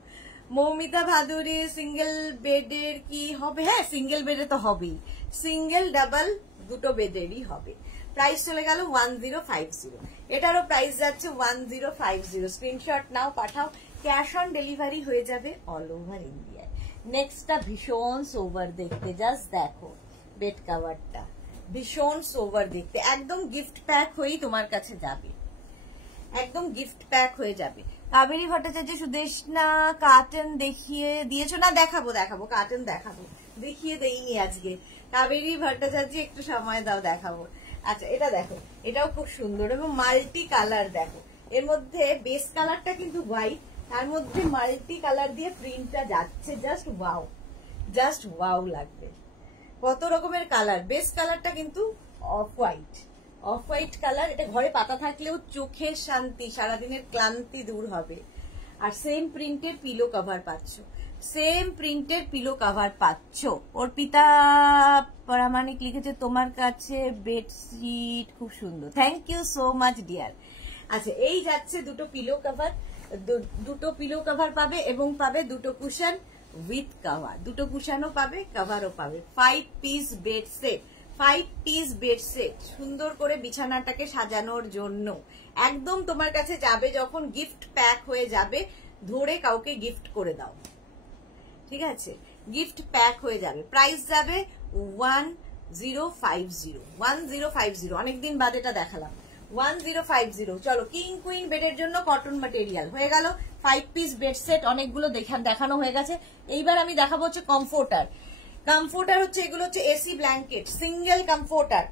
মৌমিতা ভাদুরী, সিঙ্গেল বেডের কি হবে? হ্যাঁ, সিঙ্গেল বেডে তো হবেই, সিঙ্গেল ডাবল দুটো বেডেরই হবে। প্রাইস চলে গেল 1050। এটারও প্রাইস যাচ্ছে 1050। স্ক্রিনশট নাও, পাঠাও। ক্যাশ অন ডেলিভারি হয়ে যাবে অল ওভার ইন্ডিয়ায়। নেক্সটটা ভীষণ সোভার দেখতে, জাস্ট দেখো বেড কাভারটা, ভীষণ সোভার দেখতে, একদম গিফট প্যাক হয়েই তোমার কাছে যাবে, একদম গিফট প্যাক হয়ে যাবে। কাবেরী ভট্টাচার্য, সুদেশনা কার্টন দেখিয়ে দিয়েছো না? দেখাবো দেখাবো, কার্টন দেখাবো, দেখিয়ে দেইনি আজকে। কাবেরী ভট্টাচার্য একটু সময় দাও, দেখাবো। আচ্ছা এটা দেখো, এটাও খুব সুন্দর এবং মাল্টি কালার। দেখো এর মধ্যে বেস কালারটা কিন্তু হোয়াইট, তার মধ্যে মাল্টি কালার দিয়ে প্রিন্টটা যাচ্ছে, জাস্ট ওয়াও, জাস্ট ওয়াও লাগবে। কত রকমের কালার। বেস কালারটা কিন্তু off white, off white colour. এটা ঘরে পাতা থাকলেও চোখের শান্তি, সারাদিনের ক্লান্তি দূর হবে। আর সেম প্রিন্টের পিলো কভার পাচ্ছ, সেম প্রিন্টের পিলো কভার পাচ্ছ। অর্পিতা প্রামাণিক লিখেছে তোমার কাছে বেডশিট খুব সুন্দর, thank you so much dear. আচ্ছা এই যাচ্ছে দুটো পিলো কভার, দুটো পিলো কভার পাবে এবং পাবে দুটো কুশন উইথ কভার। দুটো কুশনও পাবে, কভারও পাবে। 5 piece bed set, 5 piece bed set, সুন্দর করে বিছানাটাকে সাজানোর জন্য। একদম তোমার কাছে যাবে যখন গিফট প্যাক হয়ে যাবে, ধরে কাউকে গিফট করে দাও, ঠিক আছে? গিফট প্যাক হয়ে যাবে। প্রাইস যাবে 1050। 1050, অনেকদিন বাদে এটা দেখালাম। 1050। চলো, কিং কুইন বেডের জন্য কটন ম্যাটেরিয়াল হয়ে গেল। 5 পিস বেড সেট অনেকগুলো দেখানো হয়ে গেছে। এইবার আমি দেখাবো হচ্ছে কমফোর্টার। কমফোর্টার হচ্ছে এগুলো হচ্ছে AC blanket, single comforter,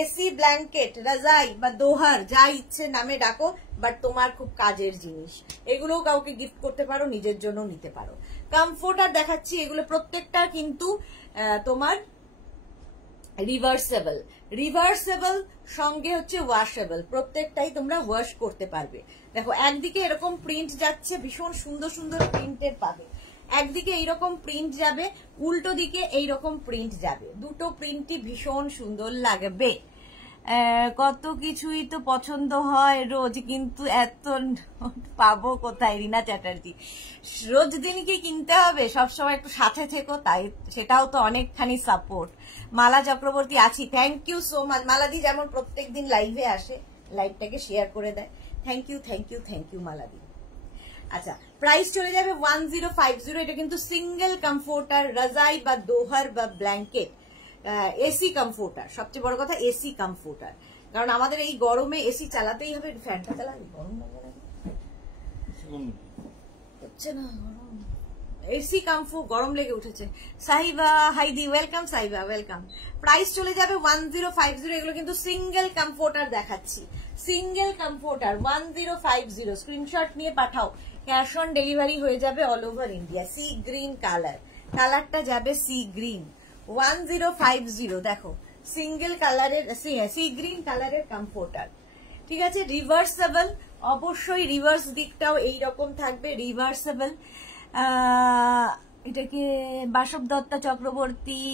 AC blanket, রাজাই বা দোহার, যা ইচ্ছে নামে ডাকো, বাট তোমার খুব কাজের জিনিস। এগুলোও কাউকে গিফট করতে পারো, নিজের জন্য নিতে পারো। কমফোর্টার দেখাচ্ছি, এগুলো প্রত্যেকটা কিন্তু তোমার রিভার্সেবল, রিভার্সেবল সঙ্গে হচ্ছে ওয়াশেবল, প্রত্যেকটাই তোমরা ওয়াশ করতে পারবে। দেখো একদিকে এরকম প্রিন্ট যাচ্ছে, ভীষণ সুন্দর সুন্দর প্রিন্টের পাবে, একদিকে এইরকম প্রিন্ট যাবে, উল্টো দিকে এইরকম প্রিন্ট যাবে, দুটো প্রিন্টই ভীষণ সুন্দর লাগবে। কত কিছুই তো পছন্দ হয় রোজ, কিন্তু এত পাবো কোথায় রিনা চ্যাটার্জি? রোজ দিনকে কিনতে হবে, সবসময় একটু সাথে থেকো, তাই সেটাও তো অনেকখানি সাপোর্ট। মালা চক্রবর্তী আছি, থ্যাংক ইউ সো মাচ। মালাদি যেমন প্রত্যেকদিন লাইভে আসে, লাইভটাকে শেয়ার করে দেয়, thank you thank you thank you মালাদি। আচ্ছা, প্রাইস চলে যাবে 1050। এটা কিন্তু সিঙ্গেল কমফোর্টার, রাজাই বা দোহার বা ব্ল্যাঙ্কেট, এসি কমফোর্টার, সবচেয়ে বড় কথা এসি কমফোর্টার, কারণ আমাদের এই গরমে এসি চালাতেই হবে। ফ্যানটা চালাবি, গরম লাগে না হচ্ছে না, গরম এসি কমফোর্ট, গরম লেগে উঠেছে। সাহিবা হাইদি ওয়েলকাম, সাহিবা ওয়েলকাম। প্রাইস চলে যাবে 1050। এগুলো কিন্তু সিঙ্গেল কমফোর্টার দেখাচ্ছি, সিঙ্গেল কমফোর্টার 1050। স্ক্রিনশট নিয়ে পাঠাও, ক্যাশ অন ডেলিভারি হয়ে যাবে all over India. Sea green colour, কালারটা যাবে সি গ্রিন, 1050। দেখো সিঙ্গেল কালারের, সি গ্রিন কালারের কমফোর্টার, ঠিক আছে। রিভার্সেবল, অবশ্যই রিভার্স দিকটাও এইরকম থাকবে, রিভার্সেবল। এটাকে বাসব দত্তা চক্রবর্তী,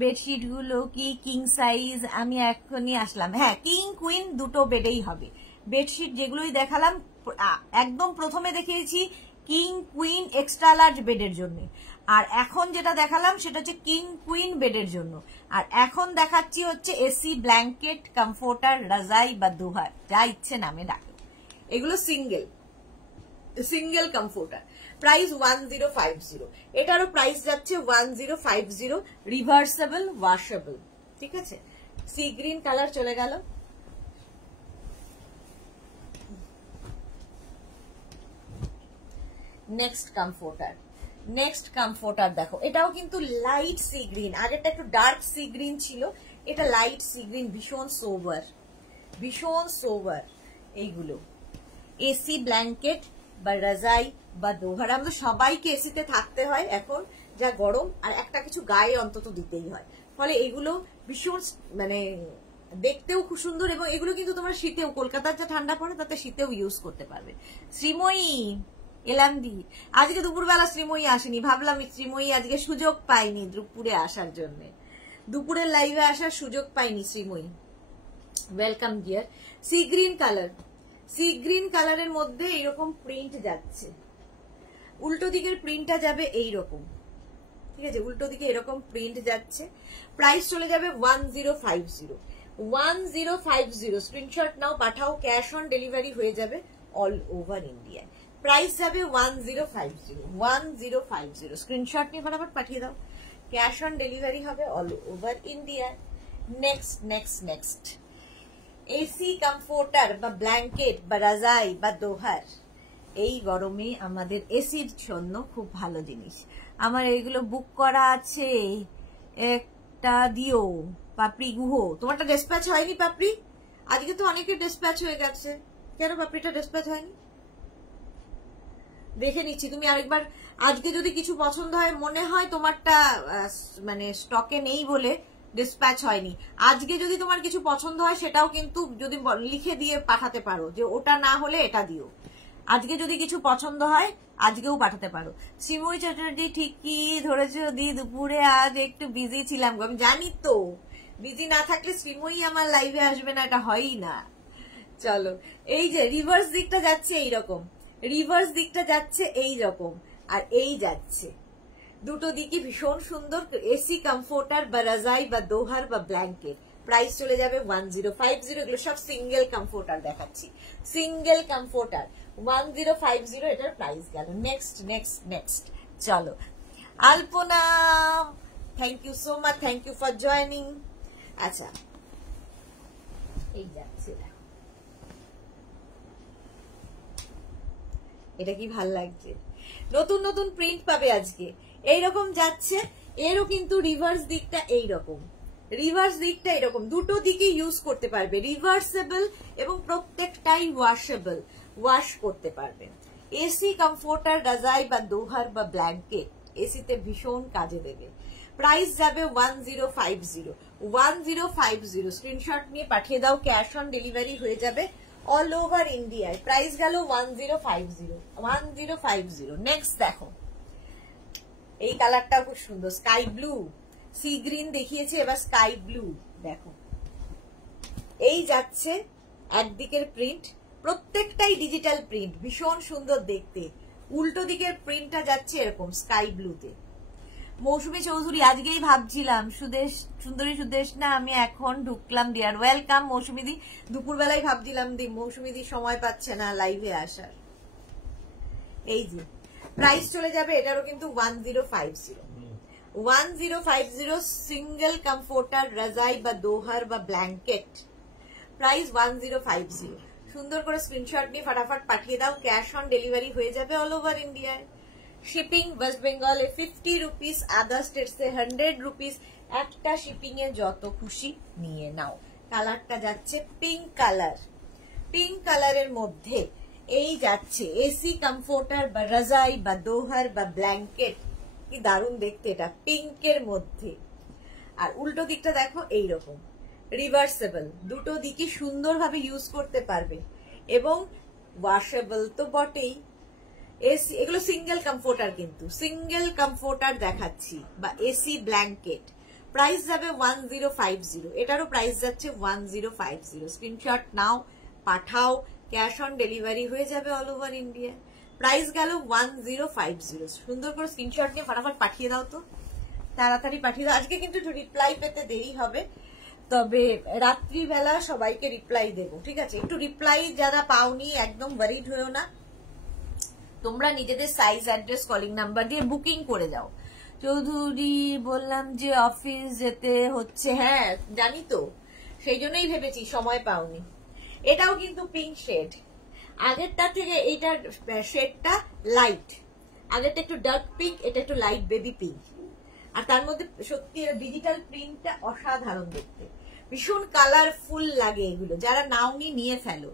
বেডশিট গুলো কি কিং সাইজ? আমি এখনই আসলাম। হ্যাঁ, কিং কুইন দুটো বেডেই হবে। বেডশিট যেগুলোই দেখালাম, একদম প্রথমে দেখিয়েছি কিং কুইন এক্সট্রা লার্জ বেডের জন্য, আর এখন যেটা দেখালাম সেটা হচ্ছে কিং কুইন বেডের জন্য, আর এখন দেখাচ্ছি হচ্ছে এসি ব্ল্যাঙ্কেট কমফোর্টার, রাজাই বা দোহার, যা ইচ্ছে নামে ডাকে। এগুলো সিঙ্গেল, সিঙ্গেল কমফোর্টার। প্রাইস 1050। এটারও প্রাইস যাচ্ছে 1050, রিভার্সেবল ওয়াশেবল, ঠিক আছে। সি গ্রিন কালার চলে গেল। নেক্সট কমফোর্টার, নেক্সট কমফোর্টার দেখো, এটাও কিন্তু লাইট সি গ্রিন, আগেরটা একটু ডার্ক সি গ্রিন ছিল, এটা লাইট সি গ্রিন, ভীষণ সোবার, ভীষণ সোবার। এইগুলো এসি ব্ল্যাঙ্কেট বা রাজাই বা দোহার, আমাদের সবাইকে এসিতে থাকতে হয় এখন, যা গরম, আর একটা কিছু গায়ে অন্তত দিতেই হয়, ফলে এগুলো ভীষণ মানে দেখতেও খুব সুন্দর, এবং এগুলো কিন্তু তোমরা শীতেও, কলকাতার যা ঠান্ডা পড়ে তাতে শীতেও ইউজ করতে পারবে। শ্রীময়ী এলাম দি, আজকে দুপুরবেলা শ্রীময়ী আসেনি, ভাবলাম শ্রীময়ী আজকে সুযোগ পাইনি দুপুরে আসার জন্য, দুপুরের লাইভে আসার সুযোগ পাইনি Sreemoyee. Welcome dear. Sea green colour, sea green কালারের মধ্যে এইরকম প্রিন্ট যাচ্ছে, উল্টো দিকের প্রিন্টটা যাবে এইরকম, ঠিক আছে, উল্টো দিকে এরকম প্রিন্ট যাচ্ছে। প্রাইস চলে যাবে 1050, 1050। স্ক্রিনশট নাও, পাঠাও, ক্যাশ অন ডেলিভারি হয়ে যাবে অল ওভার ইন্ডিয়া। প্রাইস যাবে 1050, 1050। স্ক্রিনশট নিয়ে ফটাফট পাঠিয়ে দাও, ক্যাশ অন ডেলিভারি হবে all over India. Next next next AC comforter বা ব্ল্যাঙ্কেট বা রাজাই বা দোহার, এই গরমে আমাদের এসির জন্য খুব ভালো জিনিস। আমার এইগুলো বুক করা আছে, একটা দিও। পাপড়ি গুহ, তোমারটা ডিসপ্যাচ হয়নি পাপড়ি? আজকে তো অনেকে ডিসপ্যাচ হয়ে গেছে, কেন পাপড়িটা ডিসপ্যাচ হয়নি? দেখে নিচ্ছি, তুমি আরেকবার, আজকে যদি কিছু পছন্দ হয়, মনে হয় তোমারটা মানে স্টকে নেই বলে ডিসপ্যাচ হয়নি, আজকে যদি তোমার কিছু পছন্দ হয় সেটাও কিন্তু যদি লিখে দিয়ে পাঠাতে পারো যে ওটা না হলে এটা দিও। আজকে যদি কিছু পছন্দ হয় আজকেও পাঠাতে পারো। শ্রীময়ী চ্যাটার্জি ঠিকই ধরেছো দি, দুপুরে আজ একটু বিজি ছিলাম, আমি জানি তো, বিজি না থাকলে শ্রীময়ী আমার লাইভে আসবে না, এটা হয়ই না। চলো, এই যে রিভার্স দিকটা যাচ্ছে এইরকম, রিভার্স দিকটা যাচ্ছে এইরকম, আর এই যাচ্ছে, দুটো দিকই ভীষণ সুন্দর এসি কমফোর্টার বা রাজাই বা দোহার বা ব্ল্যাঙ্কেট। প্রাইস চলে যাবে 1050। এগুলো সব সিঙ্গেল কমফোর্টার দেখাচ্ছি, সিঙ্গেল কমফোর্টার 1050, এটার প্রাইস গেল। নেক্সট নেক্সট নেক্সট চলো, Alpana, thank you so much, thank you for joining. আচ্ছা, এই যাচ্ছে, এটা কি ভাল লাগছে, নতুন নতুন প্রিন্ট পাবে আজকে, এইরকম যাচ্ছে। এরও কিন্তু রিভার্স দিকটা এইরকম, রিভার্স দিকটা এরকম, দুটো দিকে ইউজ করতে পারবে, রিভার্সেবল এবং প্রত্যেকটাই ওয়াশেবল, ওয়াশ করতে পারবে। এসি কমফোর্টার, রাজাই বা দোহার বা ব্ল্যাঙ্কেট, এসিতে ভীষণ কাজে দেবে। প্রাইস যাবে 1050, 1050 স্ক্রিনশট নিয়ে পাঠিয়ে দাও, ক্যাশ অন ডেলিভারি হয়ে যাবে অল ওভার ইন্ডিয়ায়। প্রাইস গেল 1050। নেক্সট দেখো, এই কালারটাও খুব সুন্দর, স্কাই ব্লু, সি গ্রিন দেখিয়েছে, এবার স্কাই ব্লু দেখো। এই যাচ্ছে একদিকের প্রিন্ট, প্রত্যেকটাই ডিজিটাল প্রিন্ট, ভীষণ সুন্দর দেখতে। উল্টো দিকের প্রিন্টটা যাচ্ছে এরকম স্কাই ব্লুতে। মৌসুমী চৌধুরী, আজকেই ভাবছিলাম সুন্দরী সুদেশ না, আমি এখন ঢুকলাম ডিয়ার। ওয়েলকাম মৌসুমীদি, দুপুরবেলায় ভাবছিলাম মৌসুমীদি সময় পাচ্ছে না লাইভে আসার। এই যে প্রাইস চলে যাবে এটারও কিন্তু 1050 সিঙ্গেল কমফোর্টার রাজাই বা দোহার বা ব্ল্যাঙ্কেট, প্রাইস 1050। সুন্দর করে স্ক্রিনশট নিয়ে ফটাফট পাঠিয়ে দাও, ক্যাশ অন ডেলিভারি হয়ে যাবে অল ওভার ইন্ডিয়ায়। শিপিং ওয়েস্ট বেঙ্গলে 50 রুপিস, আদার স্টেটসে 100 রুপিস। একটা শিপিং এ যত খুশি নিয়ে নাও। কালারটা যাচ্ছে পিঙ্ক কালার, পিঙ্ক কালারের মধ্যে এই যাচ্ছে এসি কমফোর্টার বা রাজাই বা দোহার বা ব্ল্যাঙ্কেট। কি দারুণ দেখতে এটা, পিঙ্কের মধ্যে। আর উল্টো দিকটা দেখো এইরকম রিভার্সেবল, দুটো দিকই সুন্দরভাবে ইউজ করতে পারবে এবং ওয়াশেবল তো বটেই। এসি, এগুলো সিঙ্গেল কমফোর্টার, কিন্তু সিঙ্গেল কমফোর্টার দেখাচ্ছি বা এসি ব্ল্যাঙ্কেট। প্রাইস যাবে 1050, এটারও প্রাইস যাচ্ছে 1050। স্ক্রিনশট নাও, পাঠাও, ক্যাশ অন ডেলিভারি হয়ে যাবে অল ওভার ইন্ডিয়া। প্রাইস গেল 1050। সুন্দর করে স্ক্রিনশট নিয়ে ফটাফট পাঠিয়ে দাও তো, তাড়াতাড়ি পাঠিয়ে দাও। আজকে কিন্তু রিপ্লাই পেতে দেরি হবে, তবে রাত্রিবেলা সবাইকে রিপ্লাই দেবো, ঠিক আছে? একটু রিপ্লাই যারা পাওনি একদম ওয়ারিড হয়েও না, তোমরা নিজেদের সাইজ, অ্যাড্রেস, কলিং নাম্বার দিয়ে বুকিং করে যাও। চৌধুরী বললাম যে অফিস যেতে হচ্ছে, হ্যাঁ জানি তো, সেই জন্যই ভেবেছি সময় পাওনি। এটাও কিন্তু পিঙ্ক শেড, আগেরটা থেকে এইটার শেডটা লাইট, আগেরটা একটু ডার্ক পিঙ্ক, এটা একটু লাইট বেবি পিঙ্ক। আর তার মধ্যে সত্যি ডিজিটাল প্রিন্টটা অসাধারণ দেখতে, ভীষণ কালারফুল লাগে এগুলো। যারা নাওনি নিয়ে ফেলো।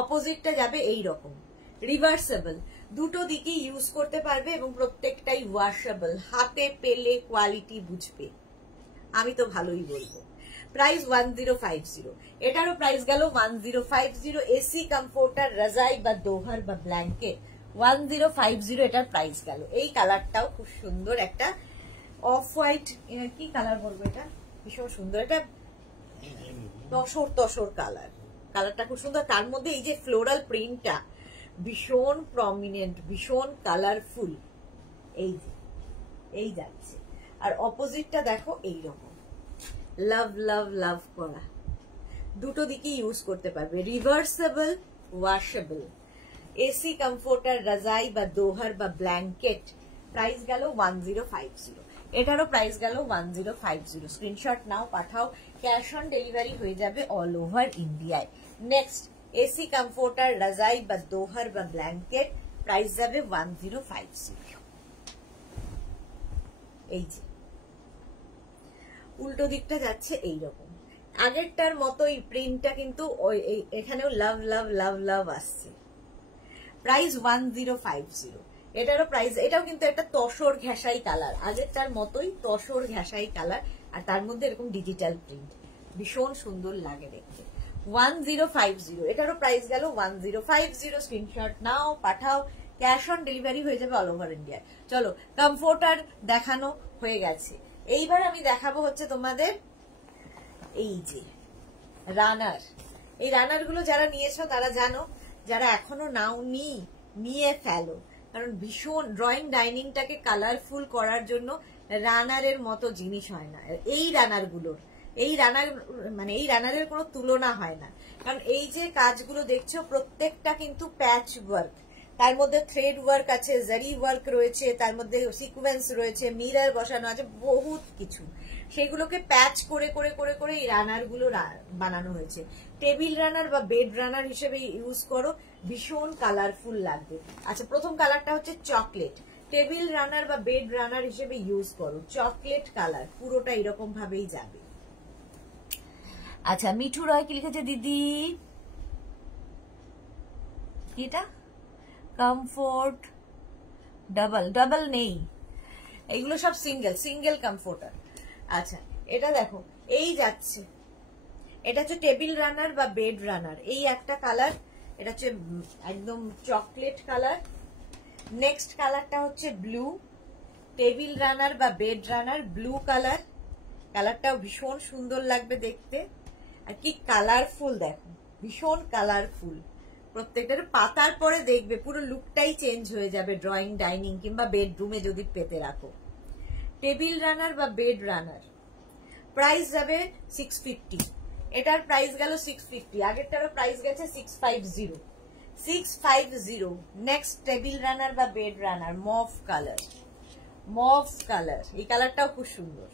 অপোজিটটা যাবে এই রকম রিভার্সেবল, দুটো দিকই ইউজ করতে পারবে এবং প্রত্যেকটাই ওয়াশেবল। হাতে পেলে কোয়ালিটি বুঝবে, আমি তো ভালোই বলবো। প্রাইস 1050, এটারও প্রাইস গেল 1050। এসি কমফোর্টার রাজাই বা দোহার বা ব্ল্যাঙ্কেট 1050, এটার প্রাইস গেল। এই কালারটাও খুব সুন্দর, একটা অফ হোয়াইট, কি কালার বলবো, এটা ভীষণ সুন্দর, এটা তসর কালার। কালারটা খুব সুন্দর, তার মধ্যে এই যে ফ্লোরাল প্রিন্টটা ভীষণ প্রমিনেন্ট, ভীষণ কালারফুল। এই যে এই যাচ্ছে, আর অপোজিটটা দেখো এইরকম লাভ লাভ লাভ করা, দুটো দিকে ইউজ করতে পারবে, রিভার্সেবল, ওয়াশেবল। এসি কমফোর্টার রাজাই বা দোহার বা ব্ল্যাঙ্কেট, প্রাইস গেল 1050, এটারও প্রাইস গেল 1050। স্ক্রিনশট নাও, পাঠাও, ক্যাশ অন ডেলিভারি হয়ে যাবে অল ওভার ইন্ডিয়ায়। নেক্সট এসি কমফোর্টার রাজাই বা দোহার বা ব্ল্যাঙ্কেট, প্রাইস যাবে 1050। এই যে উল্টো দিকটা যাচ্ছে এইরকম, আগেরটার মতোই প্রিন্টটা, কিন্তু এখানেও লাভ লাভ লাভ লাভ আসছে। প্রাইস 1050, এটারও প্রাইস, এটাও কিন্তু একটা তসর ঘেঁষাই কালার, আগেরটার মতোই তসর ঘেঁষাই কালার, আর তার মধ্যে এরকম ডিজিটাল প্রিন্ট, ভীষণ সুন্দর লাগে দেখতে। 1050, এটারও প্রাইস গেল 1050। স্ক্রিনশট নাও, পাঠাও, ক্যাশ অন ডেলিভারি হয়ে যাবে অল ওভার ইন্ডিয়া। চলো, কমফোর্টার দেখানো হয়ে গেছে, এইবার আমি দেখাবো হচ্ছে তোমাদের এই যে রানার। এই রানার গুলো যারা নিয়েছো তারা জানো, যারা এখনো নাওনি নিয়ে ফেলো, কারণ ভীষণ ড্রয়িং ডাইনিংটাকে কালারফুল করার জন্য রানারের মতো জিনিস হয় না। এই রানার গুলোর, এই রানার মানে এই রানারের কোনো তুলনা হয় না, কারণ এই যে কাজগুলো দেখছো প্রত্যেকটা কিন্তু প্যাচ ওয়ার্ক, তার মধ্যে থ্রেড ওয়ার্ক আছে, জারি ওয়ার্ক রয়েছে, তার মধ্যে সিকোয়েন্স রয়েছে, মিরর বসানো আছে, বহুত কিছু। সেগুলোকে প্যাচ করে করে করে করে এই রানার গুলো বানানো হয়েছে। টেবিল রানার বা বেড রানার হিসেবে ইউজ করো, ভীষণ কালারফুল লাগবে। আচ্ছা, প্রথম কালারটা হচ্ছে চকলেট, টেবিল রানার বা বেড রানার হিসেবে ইউজ করো, চকলেট কালার, পুরোটা এরকম ভাবেই যাবে। আচ্ছা, মিঠু রয় কি লিখেছে দিদি, এটা কমফোর্ট ডাবল, ডাবল নেই, এইগুলো সব সিঙ্গেল, সিঙ্গেল কমফোর্টার। আচ্ছা, এটা দেখো এই যাচ্ছে, এটা হচ্ছে টেবিল রানার বা বেড রানার, এই একটা কালার, এটা হচ্ছে একদম চকলেট কালার। নেক্সট কালারটা হচ্ছে ব্লু, টেবিল রানার বা বেড রানার, ব্লু কালার। কালারটাও ভীষণ সুন্দর লাগবে দেখতে, আর কি কালারফুল দেখো, ভীষণ কালারফুল। প্রত্যেকটার পাতার পরে দেখবে পুরো লুকটাই চেঞ্জ হয়ে যাবে ড্রয়িং, ডাইনিং কিংবা বেডরুমে যদি পেতে রাখো। টেবিল রানার বা বেড রানার, প্রাইস যাবে 650, এটার প্রাইস গেল 650, আগেরটারও প্রাইস গেছে 650, 650। নেক্সট টেবিল রানার বা বেড রানার, মভ কালার, মভ কালার, এই কালারটাও খুব সুন্দর।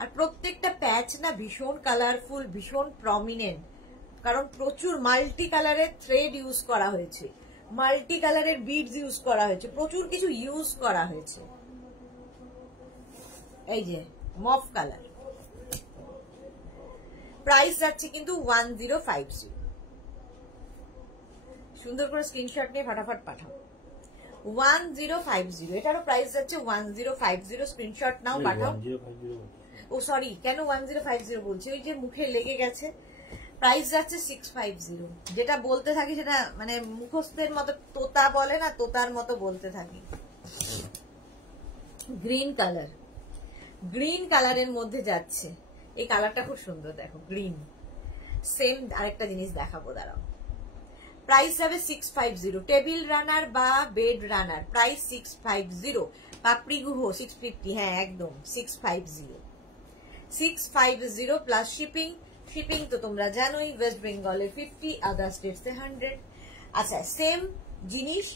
আর প্রত্যেকটা প্যাচ না ভীষণ কালারফুল, ভীষণ প্রমিনেন্ট, কারণ প্রচুর মাল্টি কালারের থ্রেড ইউজ করা হয়েছে, মাল্টি কালারের বিডস ইউজ করা হয়েছে, প্রচুর কিছু ইউজ করা হয়েছে। এই যে মভ কালার, প্রাইস যাচ্ছে কিন্তু 1050। সুন্দর করে স্ক্রিনশট নিয়ে ফটাফট পাঠাও। 1050, এটারও প্রাইস যাচ্ছে 1050, স্ক্রিনশট নাও পাঠাও। ও সরি, কেন 1050 বলছি, ওই যে মুখে লেগে গেছে। প্রাইস যাচ্ছে 650, যেটা বলতে থাকি সেটা মানে মুখস্থের মতো, তোতা বলে না, তোতার মতো বলতে থাকি। গ্রিন কালার, গ্রিন কালারের মধ্যে যাচ্ছে, এই কালারটা খুব সুন্দর দেখো, গ্রিন। সেম আরেকটা জিনিস দেখাবো, দাঁড়াও। প্রাইস যাবে 650, টেবিল রানার বা বেড রানার, প্রাইস 650। পাপড়ি গুহ 650, হ্যাঁ একদম 650, 650 প্লাস শিপিং। শিপিং তো তোমরা জানোই, ওয়েস্ট বেঙ্গলে 50, আদার স্টেটসে 100। আচ্ছা, সেম জিনিস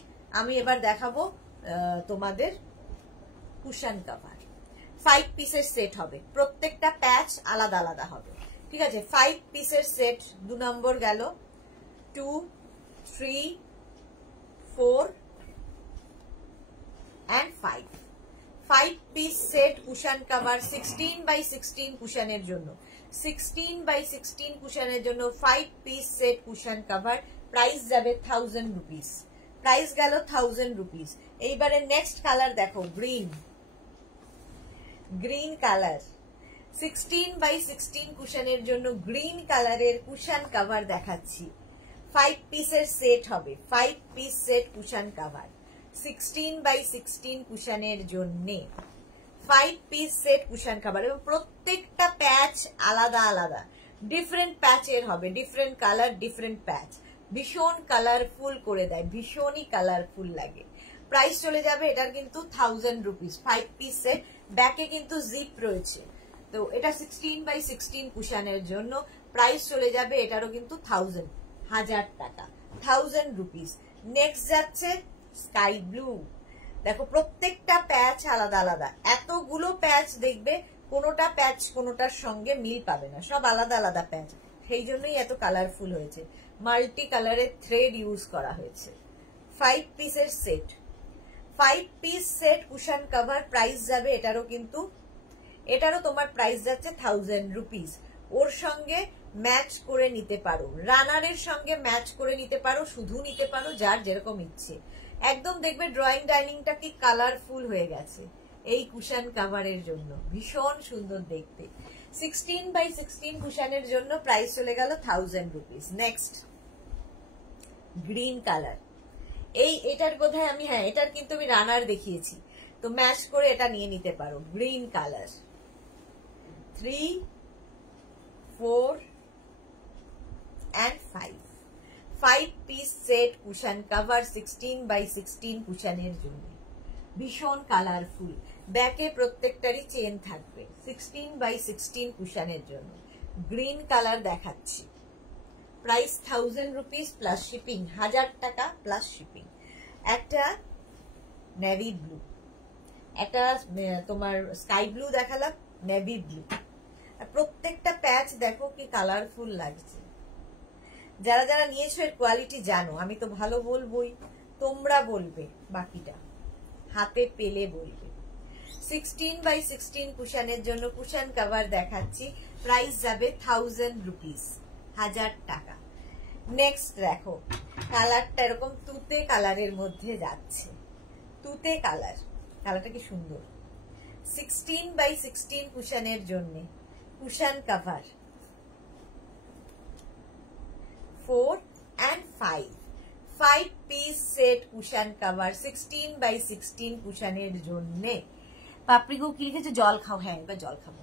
আমি এবার দেখাবো তোমাদের কুশন কভার। 5 পিসের সেট হবে, প্রত্যেকটা প্যাচ আলাদা আলাদা হবে, ঠিক আছে। 5 পিসের সেট, 2 নম্বর গেল, 2, 3, 4 and 5। 5 piece set cushion cover 16 by 16 কুশনের জন্য, 16 বাই 16 কুশনের জন্য 5 piece set cushion cover, price যাবে 1000 রুপিস, প্রাইস গেল 1000 রুপিস। এইবারে নেক্সট কালার দেখো, গ্রিন, গ্রিন কালার, 16 বাই 16 কুশনের জন্য গ্রিন কালারের কুশন কভার দেখাচ্ছি। 5 পিসের সেট হবে, 5 piece set cushion cover 16 by 16 কুশনের জন্য, 5 পিস সেট কুশন কভার, এবং প্রত্যেকটা প্যাচ আলাদা আলাদা, ডিফারেন্ট প্যাচের হবে, ডিফারেন্ট কালার, ডিফারেন্ট প্যাচ, ভীষণ কালারফুল করে দেয়, ভীষণই কালারফুল লাগে। প্রাইস চলে যাবে এটার কিন্তু 1000 রুপিস, 5 পিস সেট। ব্যাকে কিন্তু জিপ রয়েছে, তো এটা 16 বাই 16 কুশনের জন্য প্রাইস চলে যাবে এটারও কিন্তু 1000 টাকা, 1000 রুপিস। নেক্সট যাচ্ছে স্কাই ব্লু, দেখো প্রত্যেকটা প্যাচ আলাদা আলাদা, এতগুলো প্যাচ দেখবে কোনোটা প্যাচ কোনোটার সঙ্গে মিল পাবে না, সব আলাদা আলাদা প্যাচ, সেই জন্যই এত কালারফুল হয়েছে, মাল্টি কালারের থ্রেড ইউজ করা হয়েছে। 5 পিসের set, 5 piece set cushion cover, price যাবে এটারও কিন্তু, এটারও তোমার প্রাইস যাচ্ছে 1000 রুপিস। ওর সঙ্গে ম্যাচ করে নিতে পারো, রানারের সঙ্গে ম্যাচ করে নিতে পারো, শুধু নিতে পারো, যার যেরকম ইচ্ছে। একদম দেখবে ড্রয়িং ডাইনিংটা কি কালারফুল হয়ে গেছে এই কুশন কভারের জন্য, ভীষণ সুন্দর দেখতে। 16 বাই 16 কুশনের জন্য প্রাইস চলে গেল 1000 রুপিস। নেক্সট গ্রিন কালার, এটার বোধহয় আমি, হ্যাঁ এটার কিন্তু আমি রানার দেখিয়েছি, তো ম্যাচ করে এটা নিয়ে নিতে পারো। Green colour, 3, 4 and 5, 5 piece set cushion cover 16 by 16 কুশনের জন্য, ভীষণ কালারফুল। ব্যাকে প্রত্যেকটারই চেন থাকবে, 16 বাই 16 কুশনের জন্য গ্রিন কালার দেখাচ্ছি। প্রাইস 1000 রুপিস প্লাস শিপিং, 1000 টাকা প্লাস শিপিং। একটা নেভি ব্লু, একটা তোমার স্কাই ব্লু দেখালাম, নেভি ব্লু, প্রত্যেকটা প্যাচ দেখো কি কালারফুল লাগছে। যারা যারা নিয়েছো এর কোয়ালিটি জানো, আমি তো ভালো বলবোই, তোমরা বলবে বাকিটা, হাতে পেলে বলবে। 16 বাই 16 কুশনের জন্য কুশন কভার দেখাচ্ছি, প্রাইস যাবে 1000 রুপিস, 1000 টাকা। নেক্সট দেখো কালারটা এরকম তুতে কালারের মধ্যে যাচ্ছে, তুতে কালার, কালারটা কি সুন্দর। 16 বাই 16 কুশনের জন্য cushion cover 4 and 5 piece set cushion cover 16x16 কুশনের জন্য। পাপড়িকেও কি লিখেছে, জল খাও। হ্যাঁ, এবার জল খাবো,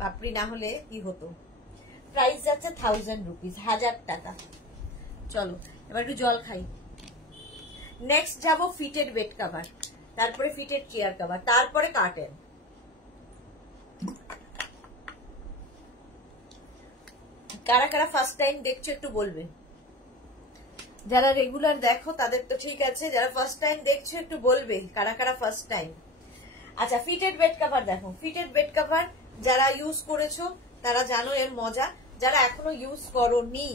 পাপড়ি না হলে কি হতো। প্রাইস যাচ্ছে 1000 রুপিস, 1000 টাকা। চলো এবার একটু জল খাই। নেক্সট যাবো ফিটেড বেড কভার, তারপরে ফিটেড চেয়ার কভার, তারপরে কার্টেন। কারা কারা ফার্স্ট টাইম দেখছো একটু বলবে। যারা রেগুলার দেখো তাদের তো ঠিক আছে, যারা ফার্স্ট টাইম দেখছো একটু বলবে কারা কারা ফার্স্ট টাইম। আচ্ছা, ফিটেড বেড কভার দেখো। ফিটেড বেড কভার যারা ইউজ করেছো তারা জানো এর মজা, যারা এখনো ইউজ করোনি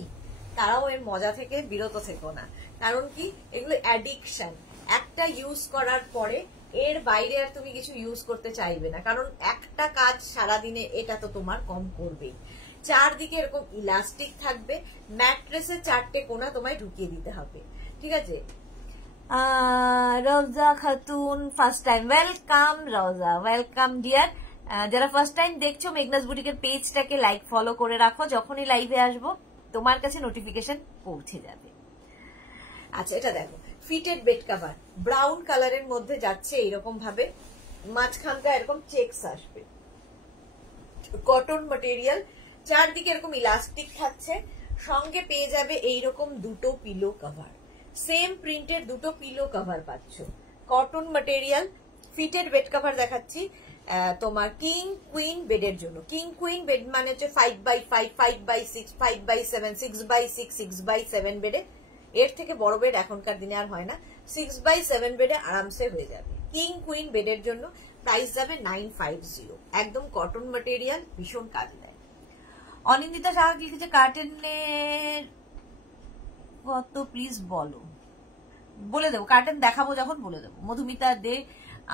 তারাও এর মজা থেকে বিরত থেকো না। কারণ কি, এগুলো অ্যাডিকশন। একটা ইউজ করার পরে এর বাইরে আর তুমি কিছু ইউজ করতে চাইবে না, কারণ একটা কাজ সারাদিনে এটা তো তোমার কম করবেই। চারদিকে এরকম ইলাস্টিক থাকবে, ম্যাট্রেসের 4টে কোণা তোমায় ঢুকিয়ে দিতে হবে, ঠিক আছে। রোজা খাতুন ফার্স্ট টাইম, ওয়েলকাম রোজা, ওয়েলকাম ডিয়ার। যারা ফার্স্ট টাইম দেখছো মেঘনাস বুটিকের পেজটাকে লাইক ফলো করে রাখো, যখনই লাইভে আসবো তোমার কাছে নোটিফিকেশন পৌঁছে যাবে। আচ্ছা, এটা দেখো ফিটেড বেড কভার ব্রাউন কালারের মধ্যে যাচ্ছে, এইরকম ভাবে মাঝখানটা এরকম চেকস আসবে, কটন ম্যাটেরিয়াল, চারদিকে এরকম ইলাস্টিক থাকছে, সঙ্গে পেয়ে যাবে এইরকম দুটো পিলো কভার, সেম প্রিন্টের দুটো পিলো কভার পাচ্ছ, cotton material. Fitted bed cover দেখাচ্ছি তোমার কিং কুইন বেডের জন্য। কিং কুইন বেড মানে হচ্ছে 5x5, 5x6, 5x7, 6x6, 6x7 বেডে। এর থেকে বড় বেড এখনকার দিনে আর হয় না, 6x7 বেডে আরামসে হয়ে যাবে। কিং কুইন বেডের জন্য প্রাইস যাবে 950, একদম কটন ম্যাটেরিয়াল, ভীষণ কাজে দেয়। অনিন্দিতা সাহা লিখেছে কার্টেনের কত প্লিজ বলো, বলে দেবো, কার্টেন দেখাবো যখন বলে দেবো। মধুমিতা দে,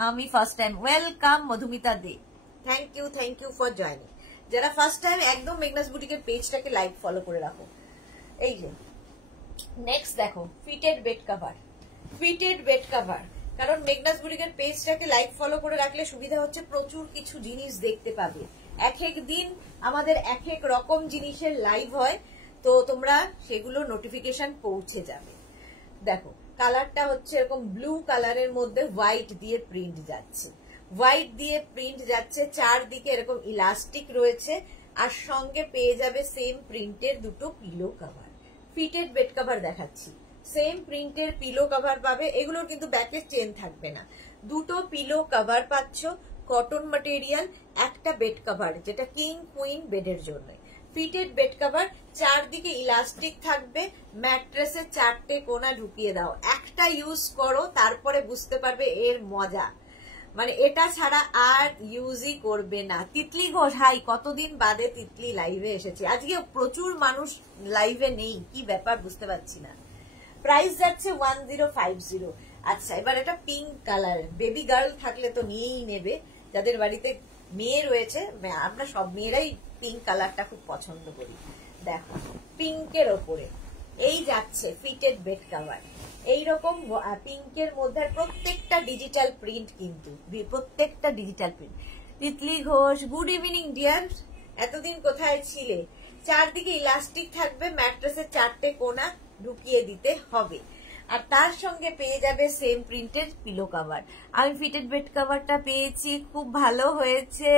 আমি first time, welcome Madhumita Dey, thank you for joining. যারা ফার্স্ট টাইম একদম মেঘনাস বুটিকের পেজটাকে লাইক ফলো করে রাখো। এই যে নেক্সট দেখো fitted bed cover, fitted bed cover, কারণ মেঘনাস বুটিকের পেজটাকে লাইক ফলো করে রাখলে সুবিধা হচ্ছে প্রচুর কিছু জিনিস দেখতে পাবে। এক এক দিন আমাদের এক এক রকম জিনিসের লাইভ হয়, তো তোমরা সেগুলো নোটিফিকেশন পৌঁছে যাবে। দেখো কালারটা হচ্ছে এরকম ব্লু কালারের মধ্যে হোয়াইট দিয়ে প্রিন্ট যাচ্ছে, হোয়াইট দিয়ে প্রিন্ট যাচ্ছে, চারদিকে এরকম ইলাস্টিক রয়েছে, আর সঙ্গে পেয়ে যাবে সেম প্রিন্টের দুটো pillow cover. Fitted bed cover দেখাচ্ছি, সেম প্রিন্টের পিলো কভার পাবে, এগুলোর কিন্তু ব্যাকে চেন থাকবে না। দুটো পিলো কভার পাচ্ছ, কটন ম্যাটেরিয়াল, একটা বেড কভার যেটা কিং কুইন বেডের জন্য। ফিটেড বেড কভার, চারদিকে ইলাস্টিক থাকবে, ম্যাট্রেসের 4টে কোণা ঢুকিয়ে দাও, একটা ইউজ করো, তারপরে বুঝতে পারবে এর মজা, মানে এটা ছাড়া আর ইউজই করবে না। তিতলি ঘোষ, হাই, কতদিন বাদে তিতলি লাইভে এসেছে, আজকে প্রচুর মানুষ লাইভে নেই, কি ব্যাপার বুঝতে পারছি না। প্রাইস যাচ্ছে 1050। আচ্ছা, এবার এটা পিঙ্ক কালার, বেবি গার্ল থাকলে তো নিয়েই নেবে, যাদের বাড়িতে মেয়ে রয়েছে, আমরা সব মেয়েরাই পিঙ্ক কালারটা খুব পছন্দ করি। দেখো পিঙ্কের ওপরে এই যাচ্ছে ফিটেড বেড কভার, এইরকম পিঙ্কের মধ্যে প্রত্যেকটা ডিজিটাল প্রিন্ট, কিন্তু প্রত্যেকটা digital print. Titli Ghosh, good evening deer, এতদিন কোথায় ছিলে? চারদিকে ইলাস্টিক থাকবে, ম্যাট্রেসের 4টে কোণা ঢুকিয়ে দিতে হবে, আর তার সঙ্গে পেয়ে যাবে সেম প্রিন্টের পিলো কভার। আমি ফিটেড বেড কভারটা পেয়েছি, খুব ভালো হয়েছে,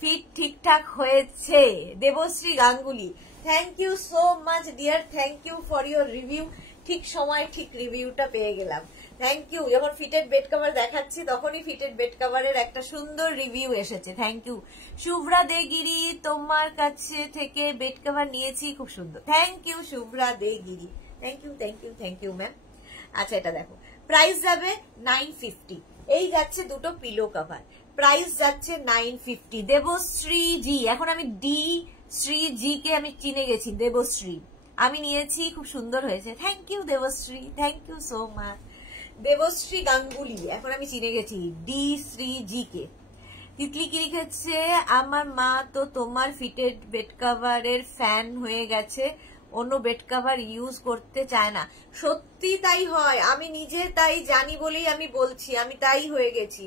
ফিট ঠিকঠাক হয়েছে। Debashree Ganguly, thank you so much dear, thank you for your review. ঠিক সময় ঠিক রিভিউটা পেয়ে গেলাম, থ্যাংক ইউ। যখন ফিটেড বেড কভার দেখাচ্ছি তখনই ফিটেড বেড কভারের একটা সুন্দর রিভিউ এসেছে, থ্যাংক ইউ। শুভ্রা দেগিরি, তোমার কাছে থেকে বেড কভার নিয়েছি, খুব সুন্দর, thank you Shubhra Degiri, thank you ma'am. আচ্ছা, এটা দেখো প্রাইস যাবে 950, এই যাচ্ছে দুটো পিলো কভার, প্রাইস যাচ্ছে 950। দেবশ্রী জি, এখন আমি ডি শ্রী জি কে আমি চিনে গেছি, দেবশ্রী আমি নিয়েছি, খুব সুন্দর হয়েছে, thank you Debashree, thank you so much. Debashree Ganguly, এখন আমি চিনে গেছি D Shree G K. Titli কি লিখেছে, আমার মা তো তোমার ফিটেড বেড কভারের ফ্যান হয়ে গেছে, অন্য বেড কভার ইউজ করতে চায় না। সত্যি তাই হয়, আমি নিজে তাই জানি বলেই আমি বলছি, আমি তাই হয়ে গেছি।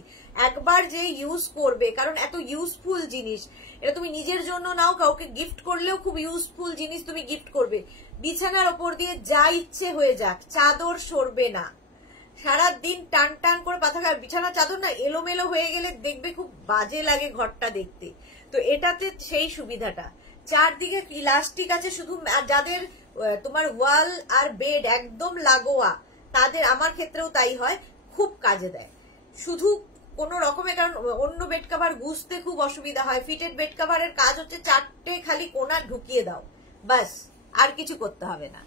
একবার যে ইউজ করবে, কারণ এত ইউজফুল জিনিস, এটা তুমি নিজের জন্য নাও, কাউকে গিফট করলেও খুব ইউজফুল জিনিস তুমি গিফট করবে। বিছানার ওপর দিয়ে যা ইচ্ছে হয়ে যাক, চাদর সরবে না, সারাদিন টান টান করে পাতা খায়। বিছানা চাদর না এলোমেলো হয়ে গেলে দেখবে খুব বাজে লাগে ঘরটা দেখতে। তো এটাতে সেই সুবিধাটা, চারদিকে ইলাস্টিক আছে, শুধু যাদের তোমার ওয়াল আর বেড একদম লাগোয়া তাদের, আমার ক্ষেত্রেও তাই হয়, খুব কাজে দেয়। শুধু কোনো রকমের, কারণ অন্য বেড কভার গুছতে খুব অসুবিধা হয়। ফিটেড বেড কভারের কাজ হচ্ছে চারটে খালি কোনা ঢুকিয়ে দাও, বাস, আর কিছু করতে হবে না।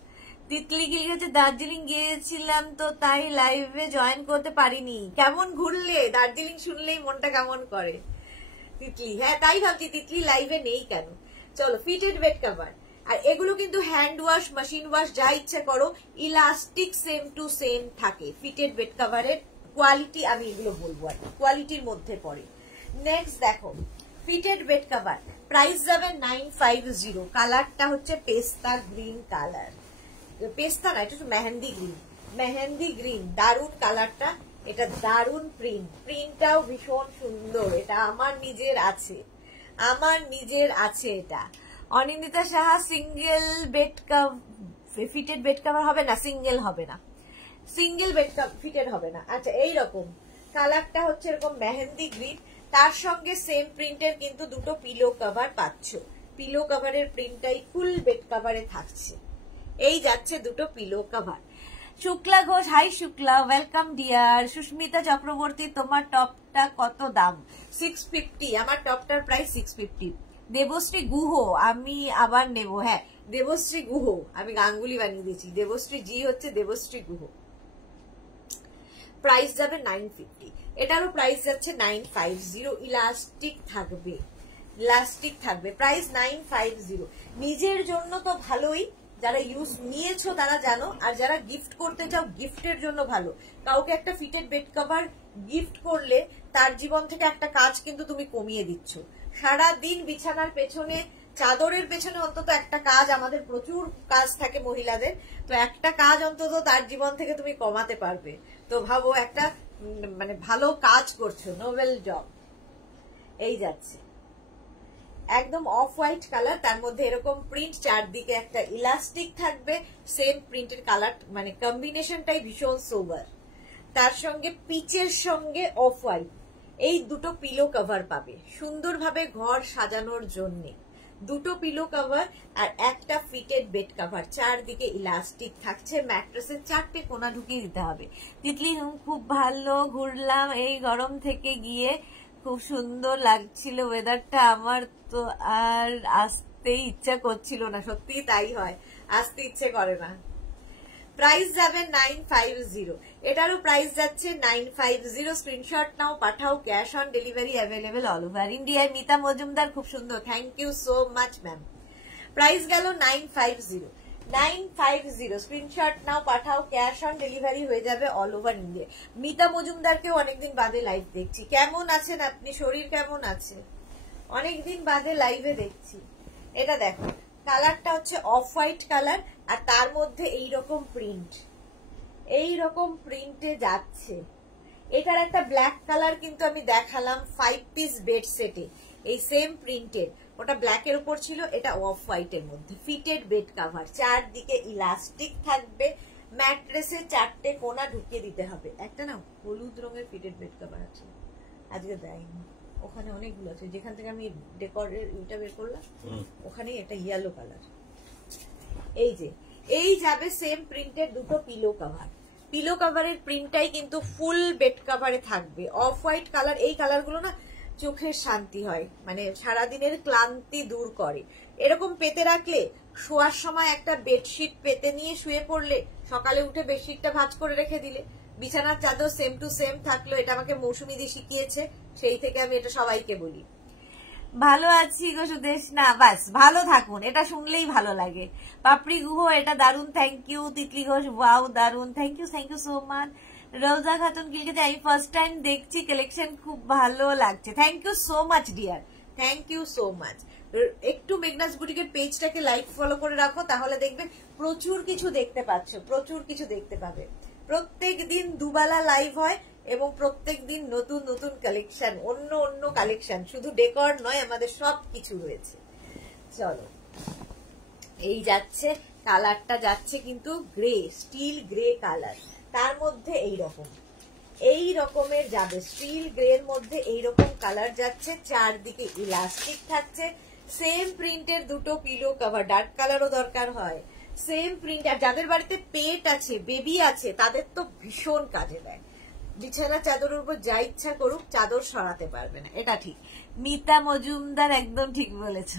তিতলি গিল গেছে, দার্জিলিং গিয়েছিলাম তো তাই লাইভে জয়েন করতে পারিনি। কেমন ঘুরলে? দার্জিলিং শুনলেই মনটা কেমন করে তিতলি। হ্যাঁ তাই ভাবছি তিতলি লাইভে নেই কেন। চলো, ফিটেড বেড কভার, আর এগুলো কিন্তু হ্যান্ড ওয়াশ, মেশিন ওয়াশ, যা ইচ্ছে করো, ইলাস্টিক সেম টু সেম থাকে। ফিটেড বেড কভারের কোয়ালিটি আমি এগুলো বলবো আর কোয়ালিটির মধ্যে পড়ে। নেক্সট দেখো, ফিটেড বেড কভার প্রাইস যাবে 950। কালারটা হচ্ছে পেস্তা গ্রিন কালার, পেস্তা না, এটা মেহেন্দি গ্রিন, মেহেন্দি গ্রিন, দারুন কালারটা, এটা দারুন প্রিন্ট, প্রিন্টটাও ভীষণ সুন্দর। এটা আমার নিজের আছে, আমার নিজের আছে এটা। Anindita Saha, single bed fitted bed cover হবে না, সিঙ্গেল হবে না, সিঙ্গেল বেড ফিটেড হবে না। আচ্ছা, এইরকম কালারটা হচ্ছে এরকম মেহেন্দি গ্রিন, তার সঙ্গে সেম প্রিন্টের কিন্তু দুটো পিলো কভার পাচ্ছ। পিলো কভারের প্রিন্টটাই ফুল বেড কভারে থাকছে। এই যাচ্ছে দুটো pillow cover. Shukla Ghosh, hi Shukla, welcome dear. Sushmita Chakraborty, তোমার টপটা কত দাম? 650, আমার টপটার প্রাইস 650। দেবশ্রী গুহ, আমি আবার নেব। হ্যাঁ, দেবশ্রী গুহ, আমি গাঙ্গুলি বানিয়ে দিয়েছি, দেবশ্রী জি হচ্ছে দেবশ্রী গুহ। প্রাইস যাবে 950, এটারও প্রাইস যাচ্ছে 950। ইলাস্টিক থাকবে, ইলাস্টিক থাকবে, প্রাইস 950। নিজের জন্য তো ভালোই, যারা ইউজ নিয়েছো তারা জানো, আর যারা গিফট করতে চাও গিফটের জন্য ভালো। কাউকে একটা ফিটেড বেড কভার গিফট করলে তার জীবন থেকে একটা কাজ কিন্তু তুমি কমিয়ে দিচ্ছ। সারাদিন বিছানার পেছনে, চাদরের পেছনে অন্তত একটা কাজ, আমাদের প্রচুর কাজ থাকে মহিলাদের, তো একটা কাজ অন্তত তার জীবন থেকে তুমি কমাতে পারবে। তো ভাবো, একটা মানে ভালো কাজ করছো, নোবেল জব। এই যাচ্ছে একদম অফ হোয়াইট কালার, তার মধ্যে এরকম প্রিন্ট, চারদিকে একটা ইলাস্টিক থাকবে, সেম প্রিন্টের কালার, মানে কম্বিনেশনটাই ভীষণ সোবার। তার সঙ্গে পিচের সঙ্গে অফ হোয়াইট, এই দুটো পিলো কভার পাবে সুন্দরভাবে ঘর সাজানোর জন্য। দুটো পিলো কভার আর একটা ফিটেড বেড কভার, চারদিকে ইলাস্টিক থাকছে, ম্যাট্রেসের চারটে কোনা ঢুকিয়ে দিতে হবে। তিতলি, খুব ভালো ঘুরলাম এই গরম থেকে গিয়ে, খুব সুন্দর লাগছিল ওয়েদারটা, আমার তো আর আসতে ইচ্ছা করছিল না। সত্যি তাই হয়, আসতে ইচ্ছে করে না। প্রাইস যাবে 950, এটারও প্রাইস যাচ্ছে 950। স্ক্রিনশট নাও, পাঠাও, cash on delivery available all over ইন্ডিয়ায়। মিতা মজুমদার, খুব সুন্দর, thank you so much ma'am. Price গেল 950, 950। স্ক্রিনশট নাও, পাঠাও, ক্যাশ অন ডেলিভারি হয়ে যাবে অল ওভার ইন্ডিয়া। মিতা মজুমদারকেও অনেকদিন বাদে লাইভ দেখছি। কেমন আছেন আপনি? শরীর কেমন আছে? অনেকদিন বাদে লাইভে দেখছি। এটা দেখো, কালারটা হচ্ছে অফ হোয়াইট কালার, আর তার মধ্যে এইরকম প্রিন্ট, এইরকম প্রিন্টে যাচ্ছে। এটার একটা ব্ল্যাক কালার কিন্তু আমি দেখালাম 5 পিস বেড সেটে, এই সেম প্রিন্টের, ওটা ব্ল্যাকের উপর ছিল, এটা অফ হোয়াইটের মধ্যে। ফিটেড বেড কভার, চারদিকে ইলাস্টিক থাকবে, ম্যাট্রেসে চারটে কোনা ঢুকিয়ে দিতে হবে। একটা না হলুদ রঙের ফিটেড বেড কভার আছে, আজকে দেয়নি, ওখানে অনেকগুলো আছে, যেখান থেকে আমি ডেকোরের এটা বের করলাম, ওখানে এটা ইয়েলো কালার। এই যে, এই যাবে সেম প্রিন্টের দুটো পিলো কভার। পিলো কভারের প্রিন্টটাই কিন্তু ফুল বেড কভারে থাকবে, অফ হোয়াইট কালার। এই কালারগুলো না চোখের শান্তি হয়, মানে সারাদিনের ক্লান্তি দূর করে। এরকম পেতে রাখলে, শোয়ার সময় একটা বেডশিট পেতে নিয়ে শুয়ে পড়লে, সকালে উঠে বেডশিটটা ভাঁজ করে রেখে দিলে, বিছানার চাদর সেম টু সেম থাকলো। এটা আমাকে মৌসুমি দি শিখিয়েছে, সেই থেকে আমি এটা সবাইকে বলি। ভালো আছি গো সুদেশ, না বাস ভালো থাকুন, এটা শুনলেই ভালো লাগে। পাপড়ি গুহ, এটা দারুন, thank you. Titli Ghosh, wow দারুন, thank you so much. Roja Khatun গিলগিতে, আমি ফার্স্ট টাইম দেখছি, কালেকশন খুব ভালো লাগছে, thank you so much dear, thank you so much. একটু মেঘনাস বুটিকের পেজটাকে লাইক ফলো করে রাখো, তাহলে দেখবে প্রচুর কিছু দেখতে পাচ্ছ, প্রচুর কিছু দেখতে পাবে। প্রত্যেক দিন দুবেলা লাইভ হয় এবং প্রত্যেক দিন নতুন নতুন কালেকশন, অন্য অন্য কালেকশন, শুধু ডেকর নয়, আমাদের সব কিছু রয়েছে। চলো, এই যাচ্ছে কালারটা, যাচ্ছে কিন্তু গ্রে, স্টিল গ্রে কালার, তার মধ্যে এই রকমের যাবে, স্টিল গ্রে এর মধ্যে এইরকম কালার যাচ্ছে, চারদিকে ইলাস্টিক থাকছে, সেম প্রিন্টের দুটো পিলো কভার, ডার্ক কালারও দরকার হয়, সেম প্রিন্ট। আর যাদের বাড়িতে পেট আছে, বেবি আছে, তাদের তো ভীষণ কাজে দেয়। বিছানা চাদরের উপর যা ইচ্ছা করুক, চাদর সরাতে পারবে না, এটা ঠিক। মিতা মজুমদার একদম ঠিক বলেছ।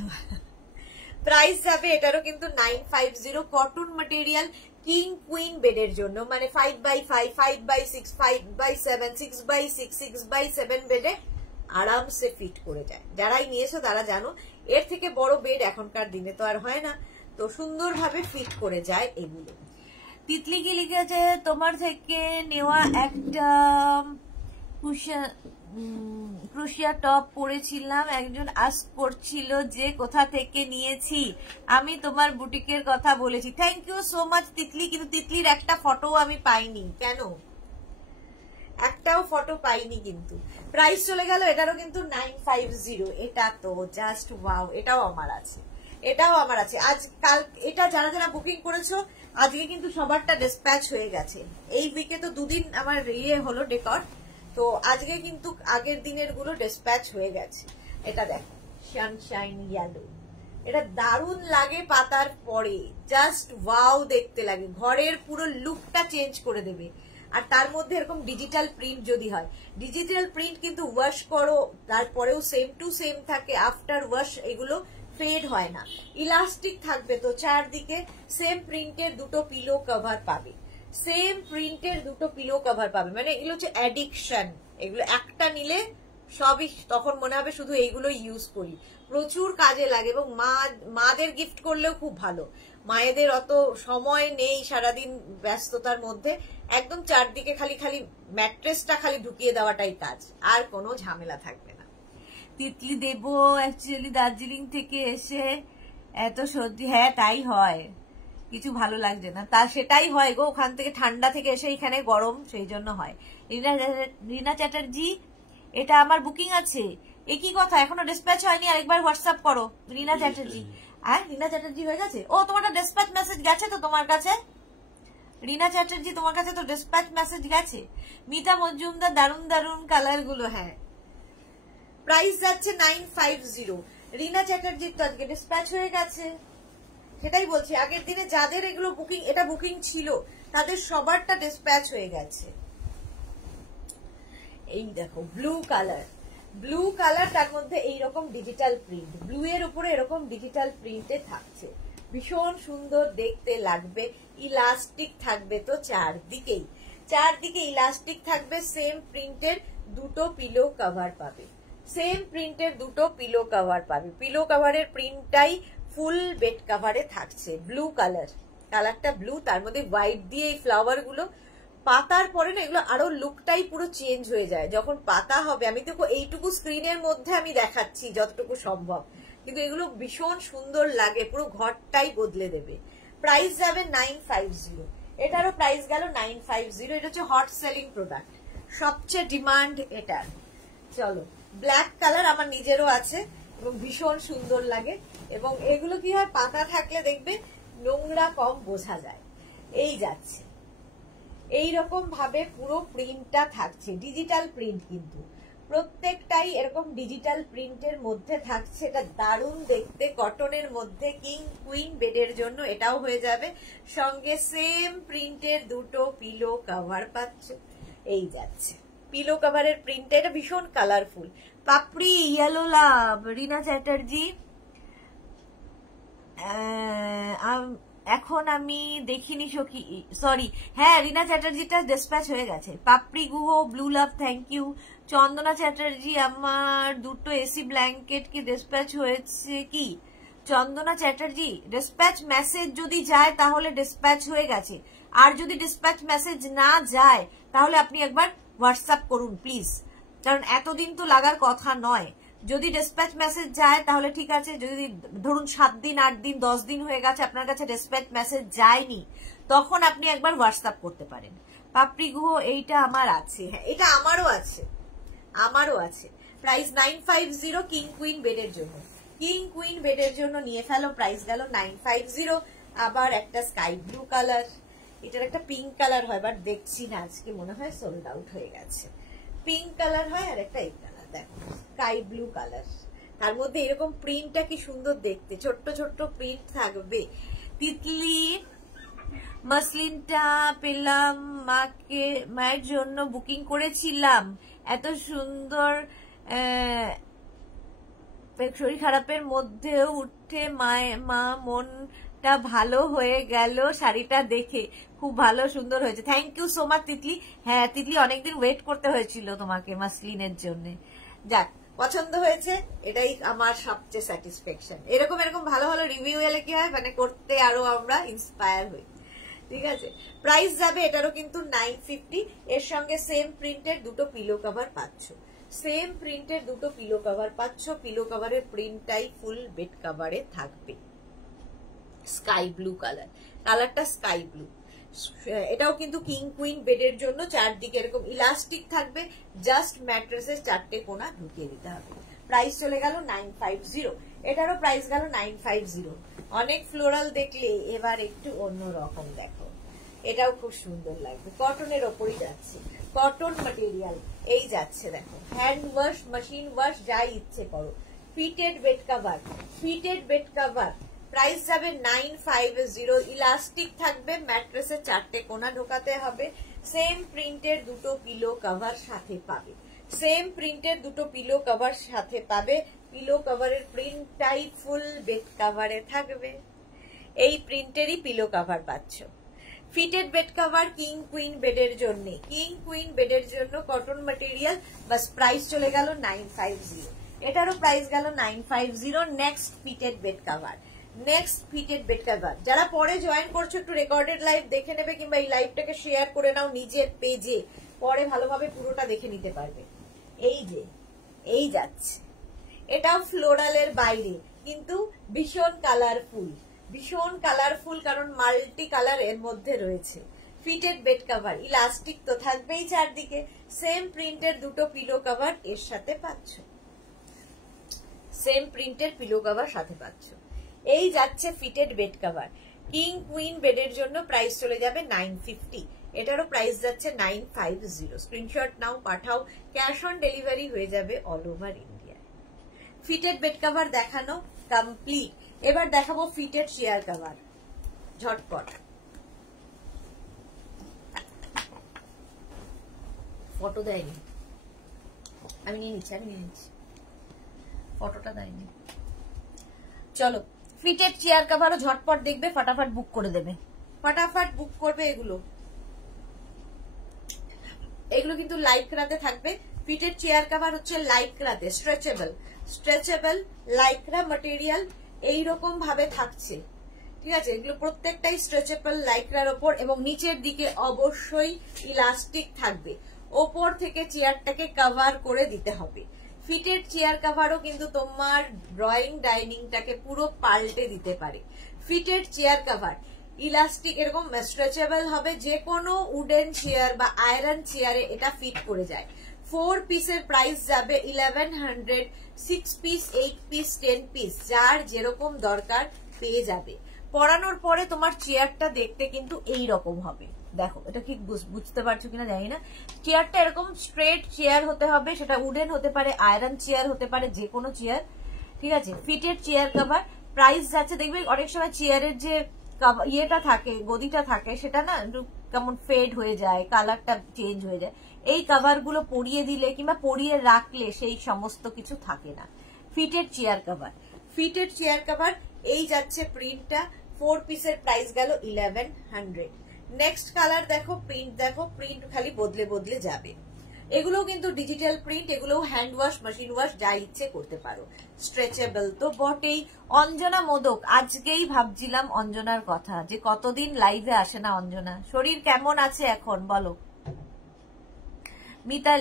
প্রাইস যাবে এটারও কিন্তু 950, কটন ম্যাটেরিয়াল, কিং কুইন বেডের জন্য, মানে 5x5, 5x6, 5x7, 6x6, 6x7 বেডে আরামসে ফিট করে যায়। যারাই নিয়েছো তারা জানো, এর থেকে বড় বেড এখনকার দিনে তো আর হয় না, তো সুন্দরভাবে ফিট করে যায় এগুলো। তিতলি কি লিখেছে, তোমার থেকে নেওয়া একটা ক্রুশিয়া টপ পরেছিলাম, একজন আস্ক করছিল যে কোথা থেকে নিয়েছি, আমি তোমার বুটিকের কথা বলেছি। Thank you so much Titli, কিন্তু তিতলির একটা ফটো আমি পাইনি, কেন একটাও ফটো পাইনি। কিন্তু প্রাইস চলে গেল, এটারও কিন্তু 950। এটা তো জাস্ট ওয়াও, এটাও আমার আছে, এটাও আমার আছে। আজ কাল এটা যারা যারা বুকিং করেছো, আজকে কিন্তু সবারটা ডিসপ্যাচ হয়ে গেছে। এই উইকে তো দুদিন আমার হলো ডেকর, তো আজকে কিন্তু আগের দিনের গুলো ডিসপ্যাচ হয়ে গেছে। এটা দেখো, সানশাইন ইয়েলো, এটা দারুণ লাগে পাতার পরে, জাস্ট ওয়াও দেখতে লাগে, ঘরের পুরো লুকটা চেঞ্জ করে দেবে। আর তার মধ্যে এরকম ডিজিটাল প্রিন্ট যদি হয়, ডিজিটাল প্রিন্ট কিন্তু ওয়াশ করো তারপরেও সেম টু সেম থাকে, আফটার ওয়াশ এগুলো ফেড হয় না। ইলাস্টিক থাকবে তো চারদিকে, সেম প্রিন্টের দুটো পিলো কভার পাবে, সেম প্রিন্টের দুটো পিলো কভার পাবে, মানে এগুলো হচ্ছে অ্যাডিকশন। এগুলো একটা নিলে সবই তখন মনে হবে শুধু এইগুলো ইউজ করি, প্রচুর কাজে লাগে এবং মাদের গিফট করলেও খুব ভালো। মায়েদের অত সময় নেই সারাদিন ব্যস্ততার মধ্যে, একদম চারদিকে খালি খালি ম্যাট্রেসটা খালি ঢুকিয়ে দেওয়াটাই কাজ, আর কোনো ঝামেলা থাকবে না। তিতলি দেব অ্যাকচুয়ালি দার্জিলিং থেকে এসে এত সর্দি, হ্যাঁ তাই হয়, কিছু ভালো লাগছে না, তা সেটাই হয় গো, ওখান থেকে ঠান্ডা থেকে এসে এখানে গরম, সেই জন্য হয়। রিনা চ্যাটার্জি, এটা আমার বুকিং আছে, একই কথা, এখনো ডিসপ্যাচ হয়নি, আরেকবার হোয়াটসঅ্যাপ করো রিনা চ্যাটার্জি। আর রিনা চ্যাটার্জি হয়ে গেছে, ও তোমার ডিসপ্যাচ মেসেজ গেছে তো তোমার কাছে, রিনা চ্যাটার্জি তোমার কাছে তো ডিসপ্যাচ মেসেজ গেছে। মিতা মজুমদার, দারুন দারুন কালার গুলো, হ্যাঁ। প্রাইস যাচ্ছে 950, রিনা চ্যাটার্জির তো আজকে ডিসপ্যাচ হয়ে গেছে, সেটাই বলছি, আগের দিনে যাদের এগুলো বুকিং, এটা বুকিং ছিল, তাদের সবারটা ডিসপ্যাচ হয়ে গেছে। এই দেখো ব্লু কালার, ব্লু কালার, তার মধ্যে এইরকম ডিজিটাল প্রিন্ট, ব্লু এর উপরে এরকম ডিজিটাল প্রিন্টে থাকছে, ভীষণ সুন্দর দেখতে লাগবে। ইলাস্টিক থাকবে তো চারদিকেই, চারদিকে ইলাস্টিক থাকবে, সেম প্রিন্টের দুটো পিলো কভার পাবে, সেম প্রিন্টের দুটো পিলো কভার পাবে, পিলো কভারের প্রিন্টটাই ফুল বেড কভারে থাকছে। ব্লু কালার, কালারটা ব্লু, তার মধ্যে হোয়াইট দিয়ে এই ফ্লাওয়ার গুলো পাতার পরে না, এগুলো আরো লুকটাই পুরো চেঞ্জ হয়ে যায় যখন পাতা হবে। আমি দেখো এইটুকু স্ক্রিনের মধ্যে আমি দেখাচ্ছি যতটুকু সম্ভব, কিন্তু এগুলো ভীষণ সুন্দর লাগে, পুরো ঘরটাই বদলে দেবে। প্রাইস যাবে 950, এটারও প্রাইস গেল 950। এটা হচ্ছে হট সেলিং প্রোডাক্ট, সবচেয়ে ডিমান্ড এটার। চলো, ব্ল্যাক কালার আমার নিজেরও আছে এবং ভীষণ সুন্দর লাগে, এবং এগুলো কি হয়, পাতা থাকলে দেখবে নোংরা কম বোঝা যায়। এই যাচ্ছে এইরকম ভাবে পুরো প্রিন্টটা থাকছে, ডিজিটাল প্রিন্ট, কিন্তু প্রত্যেকটাই এরকম ডিজিটাল প্রিন্টের মধ্যে থাকছে। এটা দারুণ দেখতে, কটনের মধ্যে, কিং কুইন বেডের জন্য এটাও হয়ে যাবে, সঙ্গে সেম প্রিন্টের দুটো পিলো কভার পাচ্ছ। এই যাচ্ছে পিলো কভারের প্রিন্ট, এটা ভীষণ কালারফুল। পাপড়ি ইয়েলো লাভ, রিনা চ্যাটার্জি, এখন আমি দেখিনি সখী, সরি, হ্যাঁ রিনা চ্যাটার্জিটা ডিসপ্যাচ হয়ে গেছে। Papri Guha, blue love, thank you. Chandana Chatterjee, আমার দুটো এসি ব্ল্যাঙ্কেট কি ডিসপ্যাচ হয়েছে কি? চন্দনা চ্যাটার্জি, ডিসপ্যাচ মেসেজ যদি যায় তাহলে ডিসপ্যাচ হয়ে গেছে, আর যদি ডিসপ্যাচ মেসেজ না যায় তাহলে আপনি একবার হোয়াটসঅ্যাপ করুন প্লিজ, কারণ এতদিন তো লাগার কথা নয়। যদি ডিসপ্যাচ মেসেজ যায় তাহলে ঠিক আছে, যদি ধরুন 7 দিন 8 দিন 10 দিন হয়ে গেছে আপনার কাছে ডিসপ্যাচ মেসেজ যায়নি, তখন আপনি একবার হোয়াটসঅ্যাপ করতে পারেন। পাপড়ি গুহ এইটা আমার আছে, হ্যাঁ এটা আমারও আছে। প্রাইস 950 কিং কুইন বেডের জন্য। কিং কুইন বেডের জন্য নিয়ে ফেলো, প্রাইস গেল 950। আবার একটা স্কাই ব্লু কালার, এটার একটা পিঙ্ক কালার হয়, বাট দেখছি না আজকে, মনে হয় সোল্ড আউট হয়ে গেছে। পিঙ্ক কালার হয় আর একটা এই কালার, দেখো স্কাই ব্লু কালার, তার মধ্যে এরকম প্রিন্টটা কি সুন্দর দেখতে, ছোট্ট ছোট্ট প্রিন্ট থাকবে। তিতলি মাসলিনটা পেলাম, মায়ের জন্য বুকিং করেছিলাম, এত সুন্দর শরীর খারাপের মধ্যেও উঠে মা মনটা ভালো হয়ে গেল শাড়িটা দেখে, খুব ভালো সুন্দর হয়েছে। Thank you so much Titli. হ্যাঁ তিতলি অনেকদিন ওয়েট করতে হয়েছিল তোমাকে মাসলিনের জন্য। যাক পছন্দ হয়েছে, এটাই আমার সবচেয়ে স্যাটিসফ্যাকশন। এরকম ভালো ভালো রিভিউ এলে কি হয়, মানে করতে আরো আমরা ইন্সপায়ার হই। ঠিক আছে, প্রাইস যাবে এটারও কিন্তু 950। এর সঙ্গে সেম প্রিন্টের দুটো পিলো কভার পাচ্ছ, পিলো কভারের প্রিন্টটাই ফুল বেড কভারে থাকবে। স্কাই ব্লু কালারটা স্কাই ব্লু। এটাও কিন্তু কিং কুইন বেডের জন্য, চারদিকে এরকম ইলাস্টিক থাকবে, জাস্ট ম্যাট্রেসের 4টে কোণা ঢুকিয়ে দিতে হবে। প্রাইস চলে গেল 950। এটারও প্রাইস গেল 950। অনেক ফ্লোরাল দেখলে এবার একটু অন্যরকম দেখো, এটাও খুব সুন্দর লাগবে, কটনের ওপরই যাচ্ছে, কটন ম্যাটেরিয়াল এই যাচ্ছে, দেখো হ্যান্ড ওয়াশ মেশিন ওয়াশ যাই ইচ্ছে করো। ফিটেড বেড কভার, প্রাইস যাবে 950। ইলাস্টিক থাকবে, ম্যাট্রেসে 4টে কোণা ঢোকাতে হবে, সেম প্রিন্টের দুটো পিলো কভার সাথে পাবে। পিলো কভারের প্রিন্টটাই ফুল বেড কভারে থাকবে, এই প্রিন্টেরই পিলো কভার পাচ্ছ। Fitted bed cover king queen বেডের জন্য কটন ম্যাটেরিয়াল, বাস প্রাইস চলে গেল 950। এটারও প্রাইস গেল 950। নেক্সট ফিটেড বেড কভার, যারা পরে জয়েন করছো একটু রেকর্ডেড লাইভ দেখে নেবে, কিংবা এই লাইভটাকে শেয়ার করে নাও নিজের পেজে, পরে ভালোভাবে পুরোটা দেখে নিতে পারবে। এই যাচ্ছে, এটাও ফ্লোরালের বাইরে কিন্তু ভীষণ কালারফুল, কারণ মাল্টি কালার এর মধ্যে রয়েছে। ফিটেড বেড কভার, ইলাস্টিক তো থাকবেই চারদিকে, সেম প্রিন্টের দুটো পিলো কভার এর সাথে পাচ্ছ। এই যাচ্ছে fitted bed cover. King queen বেডের জন্য প্রাইস চলে যাবে 950। এটারও প্রাইস যাচ্ছে 950। স্ক্রিনশট নাও, পাঠাও, ক্যাশ অন ডেলিভারি হয়ে যাবে all over India. Fitted bed cover দেখানো কমপ্লিট। এবার দেখাবো ফিটেড চেয়ার কভার, ঝটপট। ফটো দেয়নি, আমি নিয়ে নিচ্ছি, ফটোটা দেয়নি। চলো ফিটেড চেয়ার কভারও ঝটপট দেখবে, ফটাফট বুক করে দেবে, এগুলো কিন্তু লাইক্রাতে থাকবে। ফিটেড চেয়ার কভার হচ্ছে লাইক্রাতে, স্ট্রেচেবল লাইক্রা ম্যাটেরিয়াল এইরকম ভাবে থাকছে। ঠিক আছে, এগুলো প্রত্যেকটাই স্ট্রেচেবল লাইক্রার ওপর, এবং নিচের দিকে অবশ্যই ইলাস্টিক থাকবে, ওপর থেকে চেয়ারটাকে কভার করে দিতে হবে। ফিটেড চেয়ার কভারও কিন্তু তোমার ড্রয়িং ডাইনিংটাকে পুরো পাল্টে দিতে পারে। ফিটেড চেয়ার কভার ইলাস্টিক এরকম স্ট্রেচেবল হবে, যে কোনো উডেন চেয়ার বা আয়রন চেয়ারে এটা ফিট করে যায়। 4 পিসের প্রাইস যাবে 1100। 6 পিস, 8 পিস, 10 পিস, যার যেরকম দরকার পেয়ে যাবে। পরানোর পরে তোমার চেয়ারটা দেখতে কিন্তু এই রকম হবে। দেখো এটা কি বুঝতে পারছো কিনা জানি না, চেয়ারটা এরকম স্ট্রেট চেয়ার হতে হবে, সেটা উডেন হতে পারে, আয়রন চেয়ার হতে পারে, যে কোনো চেয়ার। ঠিক আছে, ফিটেড চেয়ার কভার প্রাইস যাচ্ছে, দেখবে অনেক সময় চেয়ারের যে ইয়েটা থাকে, গদিটা থাকে, সেটা না কেমন ফেড হয়ে যায়, কালারটা চেঞ্জ হয়ে যায়। এই কভার গুলো পরিয়ে দিলে কিংবা পরিয়ে রাখলে সেই সমস্ত কিছু থাকে না। ফিটেড চেয়ার কভার এই যাচ্ছে প্রিন্টটা। 4 পিসের প্রাইস গেল 1100। নেক্সট কালার দেখো, প্রিন্ট খালি বদলে যাবে। এগুলো কিন্তু ডিজিটাল প্রিন্ট, এগুলো হ্যান্ড ওয়াশ, মেশিন ওয়াশ যা ইচ্ছে করতে পারো। স্ট্রেচেবল তো বটেই। অঞ্জনা মোদক, আজকেই ভাবছিলাম অঞ্জনার কথা, যে কতদিন লাইভে আসে না অঞ্জনা। শরীর কেমন আছে এখন বলো? মিতাল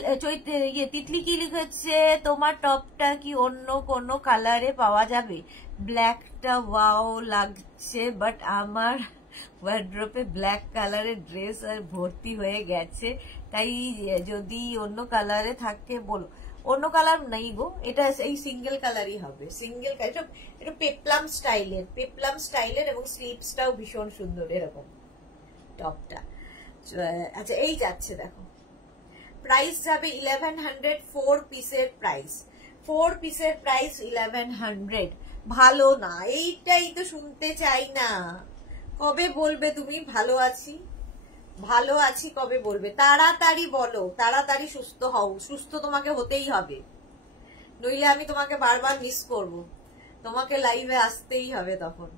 তিতলি কি লিখেছে, তোমার টপটা কি অন্য কোনো কালারে পাওয়া যাবে? ব্ল্যাকটা ওয়াও লাগছে, বাট আমার ওয়ার্ড্রপে ব্ল্যাক কালারের ড্রেস আর ভর্তি হয়ে গেছে, তাই যদি অন্য কালারে থাকে বলো। অন্য কালার নেই গো, এটা এই সিঙ্গেল কালারই হবে, সিঙ্গেল কালার। এটা পেপলাম স্টাইলের এবং স্লিভসটাও ভীষণ সুন্দর এরকম টপটা। আচ্ছা এই যাচ্ছে দেখো, প্রাইস যাবে 1100, 4 পিসের প্রাইস, 4 পিসের প্রাইস 1100। ভালো না, এইটাই তো শুনতে চাই না। কবে বলবে তুমি ভালো আছি কবে বলবে? তাড়াতাড়ি বলো, তাড়াতাড়ি সুস্থ হও, সুস্থ তোমাকে হতেই হবে, নইলে আমি তোমাকে বারবার মিস করব, তোমাকে লাইভে আসতেই হবে তখন।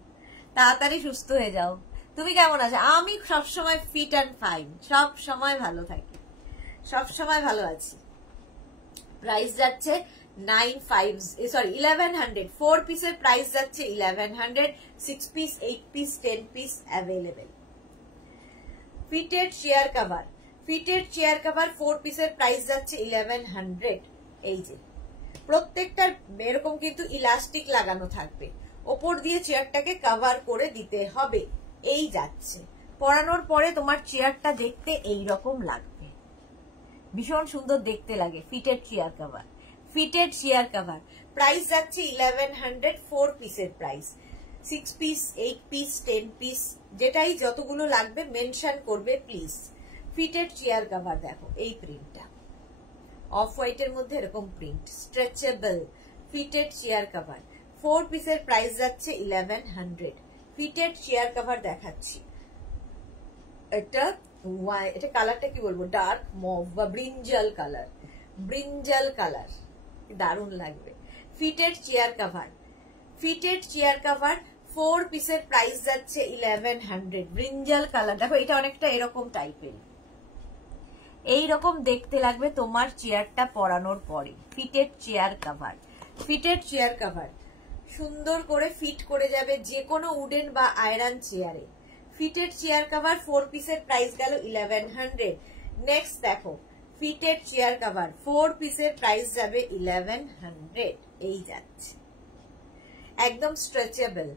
তাড়াতাড়ি সুস্থ হয়ে যাও। তুমি কেমন আছো? আমি সবসময় ফিট অ্যান্ড ফাইন, সব সময় ভালো থাকি, সব সময় ভালো আছি। প্রাইস যাচ্ছে 1100, 4 পিসের প্রাইস যাচ্ছে 1100, 6 piece, 8 piece, 10 piece available. Fitted chair cover 4 পিসের প্রাইস যাচ্ছে 1100। এই যে প্রত্যেকটার এরকম কিন্তু ইলাস্টিক লাগানো থাকবে, ওপর দিয়ে চেয়ারটাকে কভার করে দিতে হবে। এই যাচ্ছে, পরানোর পরে তোমার চেয়ারটা দেখতে এইরকম লাগবে, ভীষণ সুন্দর দেখতে লাগে। ফিটেড চেয়ার কভার প্রাইস যাচ্ছে 1100, 4 পিসের প্রাইস, 6 পিস, 8 পিস, 10 পিস, যেটাই যতগুলো লাগবে মেনশন করবে প্লিজ। ফিটেড চেয়ার কভার দেখো, এই প্রিন্টটা অফ হোয়াইটের মধ্যে এরকম print, stretchable. Fitted chair cover 4 পিসের প্রাইস যাচ্ছে 1100। ফিটেড চেয়ার কভার দেখাচ্ছি, এটা কালারটা কি বলবো, ডার্ক মভ বা ব্রিঞ্জাল কালার, দারুণ লাগবে। ফিটেড চেয়ার কভার 4 পিসের প্রাইস যাচ্ছে 1100। ব্রিঞ্জাল কালার দেখো, এটা অনেকটা এরকম টাইপের, এইরকম দেখতে লাগবে তোমার চেয়ারটা পরানোর পরে। ফিটেড চেয়ার কভার সুন্দর করে ফিট করে যাবে যে কোনো উডেন বা আয়রন চেয়ারে। ফিটেড চেয়ার কভার 4 পিসের প্রাইস গেল 1100। নেক্সট দেখো, ফিটেড চেয়ার কভার 4 পিসের প্রাইস যাবে 1100। এই যাচ্ছে একদম স্ট্রেচেবল।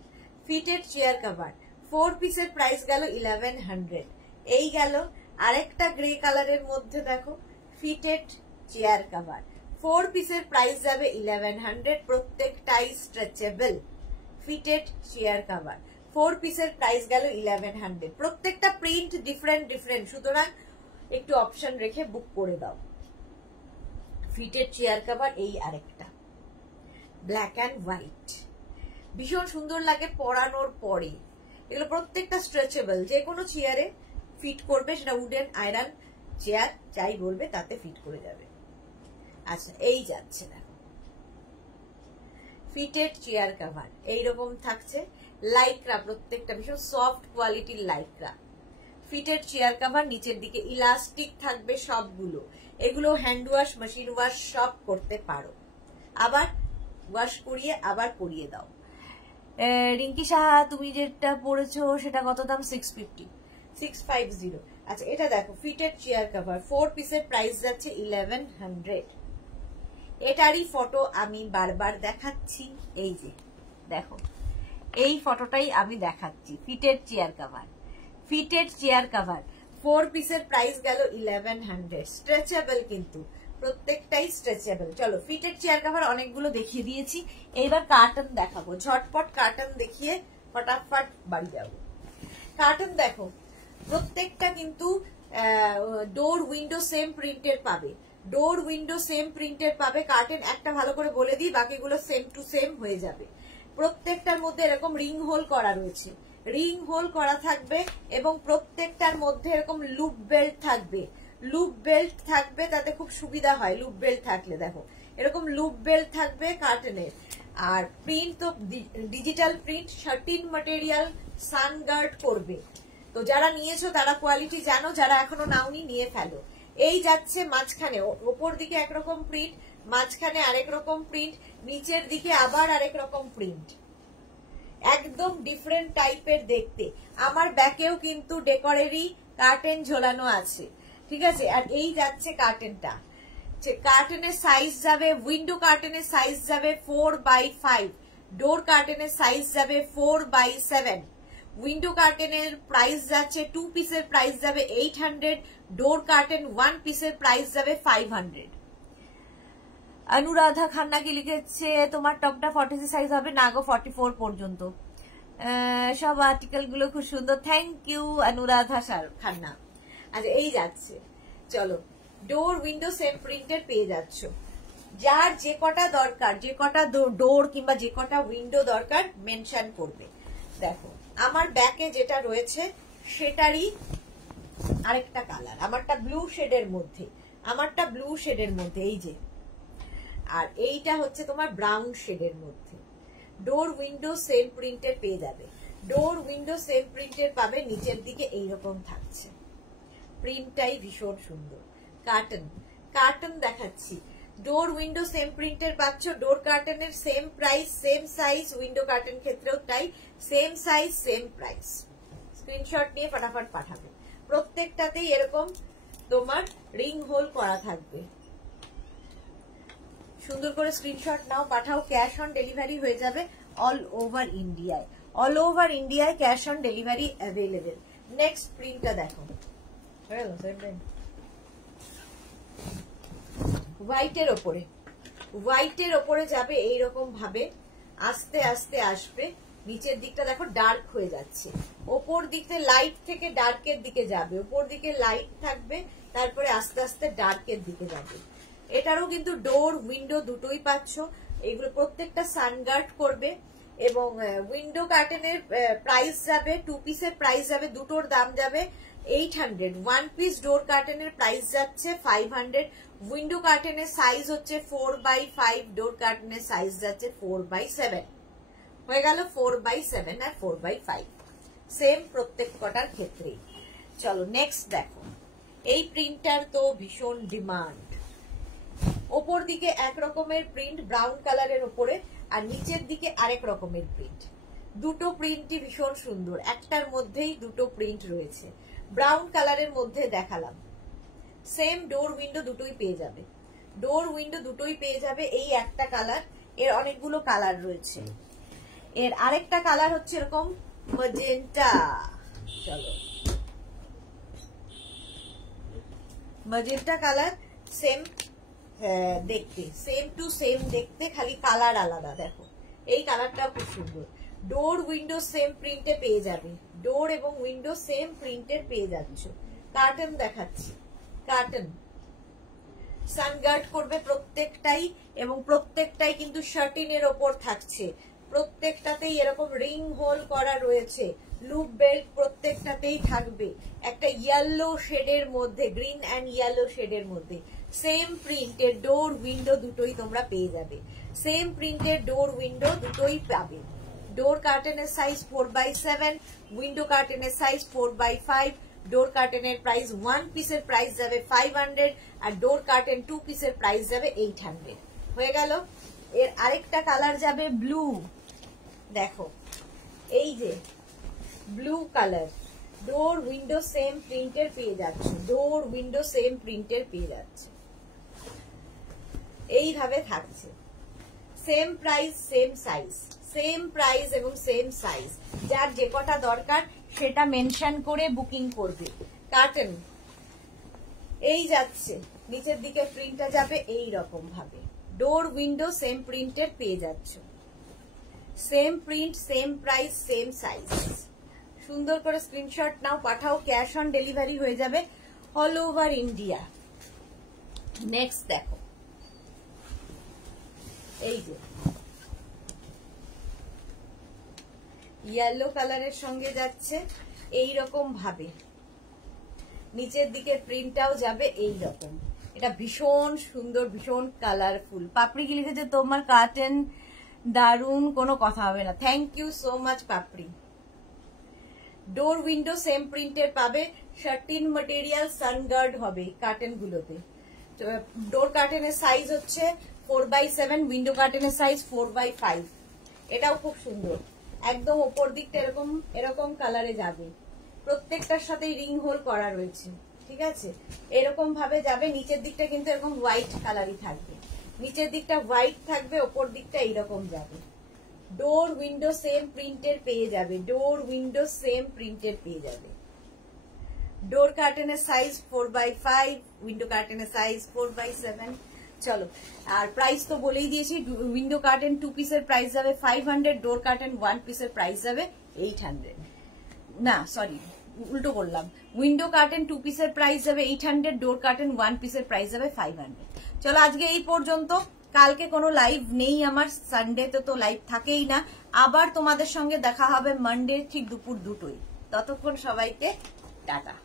ফিটেড চেয়ার কভার 4 পিসের প্রাইস গেল 1100। এই গেল আরেকটা গ্রে কালারের মধ্যে দেখো, ফিটেড চেয়ার কভার 4 পিসের প্রাইস যাবে 1100, প্রত্যেকটাই স্ট্রেচেবল। ফিটেড চেয়ার কভার 4 পিসের প্রাইস গেল 1100। প্রত্যেকটা প্রিন্ট ডিফারেন্ট, সুতরাং একটু অপশন রেখে বুক করে দাও। ফিটেড চেয়ার কভার এই আরেকটা ব্ল্যাক অ্যান্ড হোয়াইট, ভীষণ সুন্দর লাগে পরানোর পরে। এগুলো প্রত্যেকটা স্ট্রেচেবল, যে কোনো চেয়ারে ফিট করবে, সেটা উডেন আয়রন চেয়ার যাই বলবে তাতে ফিট করে যাবে। আচ্ছা এই যাচ্ছে দেখো, ফিটেড চেয়ার কভার এইরকম থাকছে, লাইক্রা, প্রত্যেকটা ভীষণ সফট কোয়ালিটির লাইক্রা। ফিটেড চেয়ার কভার নিচের দিকে ইলাস্টিক থাকবে সবগুলো, এগুলো হ্যান্ড ওয়াশ, মেশিন ওয়াশ সব করতে পারো, আবার ওয়াশ করিয়ে আবার পরিয়ে দাও। রিঙ্কি সাহা তুমি যেটা পড়েছো সেটা কত দাম? 650। আচ্ছা এটা দেখো, ফিটেড চেয়ার কভার 4 পিসের প্রাইস যাচ্ছে 1100। এটারই ফটো আমি বারবার দেখাচ্ছি, এই যে দেখো, এই ফটোটাই আমি দেখাচ্ছি। ফিটেড চেয়ার কভার 4 পিসের প্রাইস গেল 1100। স্ট্রেচেবল কিন্তু প্রত্যেকটাই স্ট্রেচেবল। চলো ফিটেড চেয়ার কভার অনেকগুলো দেখিয়ে দিয়েছি, এইবার কার্টন দেখাবো। ঝটপট কার্টন দেখিয়ে ফটাফট বাড়ি যাবো। কার্টন দেখো, প্রত্যেকটা কিন্তু ডোর উইন্ডো সেম প্রিন্টের পাবে। কার্টেন একটা ভালো করে বলে দিই, বাকিগুলো সেম টু সেম হয়ে যাবে। প্রত্যেকটার মধ্যে এরকম রিং হোল করা রয়েছে, রিং হোল করা থাকবে, এবং প্রত্যেকটার মধ্যে এরকম লুপ বেল্ট থাকবে, তাতে খুব সুবিধা হয় লুপ বেল্ট থাকলে। দেখো এরকম লুপ বেল্ট থাকবে কার্টেনের। আর প্রিন্ট তো ডিজিটাল প্রিন্ট, শার্টিন ম্যাটেরিয়াল, সানগার্ড করবে। তো যারা নিয়েছো তারা কোয়ালিটি জানো, যারা এখনো নাওনি নিয়ে ফেলো। এই যাচ্ছে মাঝখানে, ওপর দিকে একরকম প্রিন্ট, মাঝখানে আরেক রকম প্রিন্ট, নিচের দিকে আবার আরেক রকম প্রিন্ট, একদম ডিফারেন্ট টাইপের দেখতে। আমার ব্যাকেও কিন্তু ডেকোরেরই কার্টেন ঝোলানো আছে, ঠিক আছে। আর এই যাচ্ছে কার্টেনটা, কার্টেনের সাইজ যাবে, উইন্ডো কার্টেনের সাইজ যাবে 4x5, ডোর কার্টেনের সাইজ যাবে 4x7, উইন্ডো কার্টেনের প্রাইস যাচ্ছে 2 পিসের প্রাইস যাবে 800, ডোর কার্টেন 1 পিসের প্রাইস যাবে 500। অনুরাধা খান্না কি লিখেছে, তোমার টপটা 46 সাইজ হবে না গো, 44 পর্যন্ত। সব আর্টিকেল গুলো খুব সুন্দর, থ্যাংক ইউ অনুরাধা খান্না। আচ্ছা এই যাচ্ছে, চলো ডোর উইন্ডো সেম প্রিন্টের পেয়ে যাচ্ছ। যার যে কটা দরকার, যে কটা ডোর কিংবা যে কটা উইন্ডো দরকার মেনশন করবে। দেখো আমার ব্যাকে যেটা রয়েছে সেটারই আরেকটা কালার, আমারটা ব্লু শেডের মধ্যে, আমারটা ব্লু শেডের মধ্যে এই যে, আর এইটা হচ্ছে তোমার ব্রাউন শেডের মধ্যে। ডোর উইন্ডো সেম প্রিন্টের পেয়ে যাবে, ডোর উইন্ডো সেম প্রিন্টের পাবে, নিচের দিকে এইরকম থাকছে, প্রিন্টটাই ভীষণ সুন্দর। কার্টন, কার্টন দেখাচ্ছি, ডোর উইন্ডো সেম প্রিন্টের পাচ্ছ, ডোর কার্টনের same price same size, window curtain ক্ষেত্রেও তাই, same size same price. Screenshot নিয়ে ফটাফট পাঠাবে। প্রত্যেকটাতেই এরকম তোমার রিং হোল করা থাকবে, সুন্দর করে স্ক্রিনশট নাও, পাঠাও। ক্যাশ অন ডেলিভারি হয়ে যাবে অল ওভার ইন্ডিয়ায়, অল ওভার ইন্ডিয়ায় cash on delivery available. Next প্রিন্টটা দেখো, হোয়াইটের ওপরে, হোয়াইটের ওপরে যাবে এইরকম ভাবে, আস্তে আস্তে আসবে, নিচের দিকটা দেখো ডার্ক হয়ে যাচ্ছে, ওপর দিকে লাইট থেকে ডার্কের দিকে যাবে, ওপর দিকে লাইট থাকবে, তারপরে আস্তে আস্তে ডার্কের দিকে যাবে। এটারও কিন্তু ডোর উইন্ডো দুটোই পাচ্ছ, এগুলো প্রত্যেকটা সানগার্ড করবে, এবং উইন্ডো কার্টেনের প্রাইস যাবে, 2 পিসের প্রাইস যাবে, দুটোর দাম যাবে 800, 1 পিস ডোর কার্টেনের প্রাইস যাচ্ছে 500, উইন্ডো কার্টেনের সাইজ হচ্ছে 4x5, ডোর কার্টেনের সাইজ যাচ্ছে 4x7, হয়ে গেল 4x7 আর 4x5, সেম প্রত্যেক কটার ক্ষেত্রেই। চলো নেক্সট দেখো, এই প্রিন্টটার তো ভীষণ ডিমান্ড। ওপর দিকে এক রকমের প্রিন্ট ব্রাউন কালারের ওপরে, আর নিচের দিকে আরেক রকমের প্রিন্ট, দুটো প্রিন্টই ভীষণ সুন্দর, একটার মধ্যেই দুটো প্রিন্ট রয়েছে। ব্রাউন কালারের মধ্যে দেখালাম, সেম ডোর উইন্ডো দুটোই পেয়ে যাবে, ডোর উইন্ডো দুটোই পেয়ে যাবে। এই একটা কালার, এর অনেকগুলো কালার রয়েছে। এর আরেকটা কালার হচ্ছে এরকম ম্যাজেন্টা, চলো ম্যাজেন্টা কালার, সেম দেখতে, সেম টু সেম দেখতে, খালি কালার আলাদা। দেখো এই কালারটাও খুব সুন্দর, ডোর উইন্ডো সেম প্রিন্টে পেয়ে যাবে, ডোর এবং উইন্ডো সেম প্রিন্টের পেয়ে যাচ্ছ। কার্টন দেখাচ্ছি, কার্টন সানগার্ড করবে প্রত্যেকটাই, এবং প্রত্যেকটাই কিন্তু শার্টিনের ওপর থাকছে, প্রত্যেকটাতেই এরকম রিং হোল করা রয়েছে, লুপ বেল্ট প্রত্যেকটাতেই থাকবে, একটা ইয়েলো শেডের মধ্যে, গ্রিন অ্যান্ড ইয়েলো শেডের মধ্যে, সেম প্রিন্টের ডোর উইন্ডো দুটোই তোমরা পেয়ে যাবে, সেম প্রিন্টের ডোর উইন্ডো দুটোই পাবে। ডোর কার্টেনের সাইজ 4x7, উইন্ডো কার্টেনের সাইজ 4x5, ডোর কার্টেনের প্রাইস 1 পিসের প্রাইস যাবে 500, আর ডোর কার্টেন 2 পিসের প্রাইস যাবে 800, হয়ে গেল। এর আরেকটা কালার যাবে ব্লু, দেখো এই যে ব্লু কালার, ডোর উইন্ডো সেম প্রিন্টের পেয়ে যাচ্ছে, ডোর উইন্ডো সেম প্রিন্টের পেয়ে যাচ্ছে, এইভাবে থাকছে, same price same size, same price এবং সেম সাইজ, যার যে কটা দরকার সেটা মেনশন করে বুকিং করবে। কার্টন এই যাচ্ছে, নিচের দিকে প্রিন্টটা যাবে এই রকম ভাবে, ডোর উইন্ডো সেম প্রিন্টের পেয়ে যাচ্ছ, same print same price same size. সুন্দর করে স্ক্রিনশট নাও, পাঠাও, ক্যাশ অন ডেলিভারি হয়ে যাবে অল ওভার ইন্ডিয়া। নেক্সট দেখো, এই যে ইয়েলো কালারের সঙ্গে যাচ্ছে এই রকম ভাবে, নিচের দিকে প্রিন্টটাও যাবে এই রকম, এটা ভীষণ সুন্দর, ভীষণ কালারফুল। পাপড়ি কি লিখেছে, তোমার কার্টেন দারুন, কোনো কথা হবে না, thank you so much Papri. Door window same প্রিন্টের পাবে, শার্টিন ম্যাটেরিয়াল সানগার্ড হবে কার্টেন গুলোতে। ডোর কার্টেনের সাইজ হচ্ছে 4x7, উইন্ডো কার্টেনের সাইজ 4x5, এটাও খুব সুন্দর, একদম ওপর দিকটা এরকম এরকম কালারে যাবে, প্রত্যেকটার সাথে রিং হোল করা রয়েছে, ঠিক আছে, এরকম ভাবে যাবে। নিচের দিকটা কিন্তু এরকম হোয়াইট কালারই থাকবে, নিচের দিকটা হোয়াইট থাকবে, ওপর দিকটা এইরকম যাবে। ডোর উইন্ডো সেম প্রিন্টের পেয়ে যাবে, ডোর উইন্ডো সেম প্রিন্টের পেয়ে যাবে। ডোর কার্টেনের সাইজ 4x5, উইন্ডো কার্টেনের সাইজ 4x7। চলো, আর প্রাইস তো বলেই দিয়েছি, উইন্ডো কার্টেন 2 পিসের প্রাইস যাবে 500, ডোর কার্টেন 1 পিসের প্রাইস যাবে 800। না সরি, উল্টো করলাম, উইন্ডো কার্টেন 2 পিসের প্রাইস যাবে 800, ডোর কার্টেন 1 পিসের প্রাইস যাবে 500। চলো আজকে এই পর্যন্ত, কালকে কোনো লাইভ নেই আমার, সানডেতে তো লাইভ থাকেই না। আবার তোমাদের সঙ্গে দেখা হবে মানডে ঠিক দুপুর 2টোয়। ততক্ষণ সবাইকে টাটা।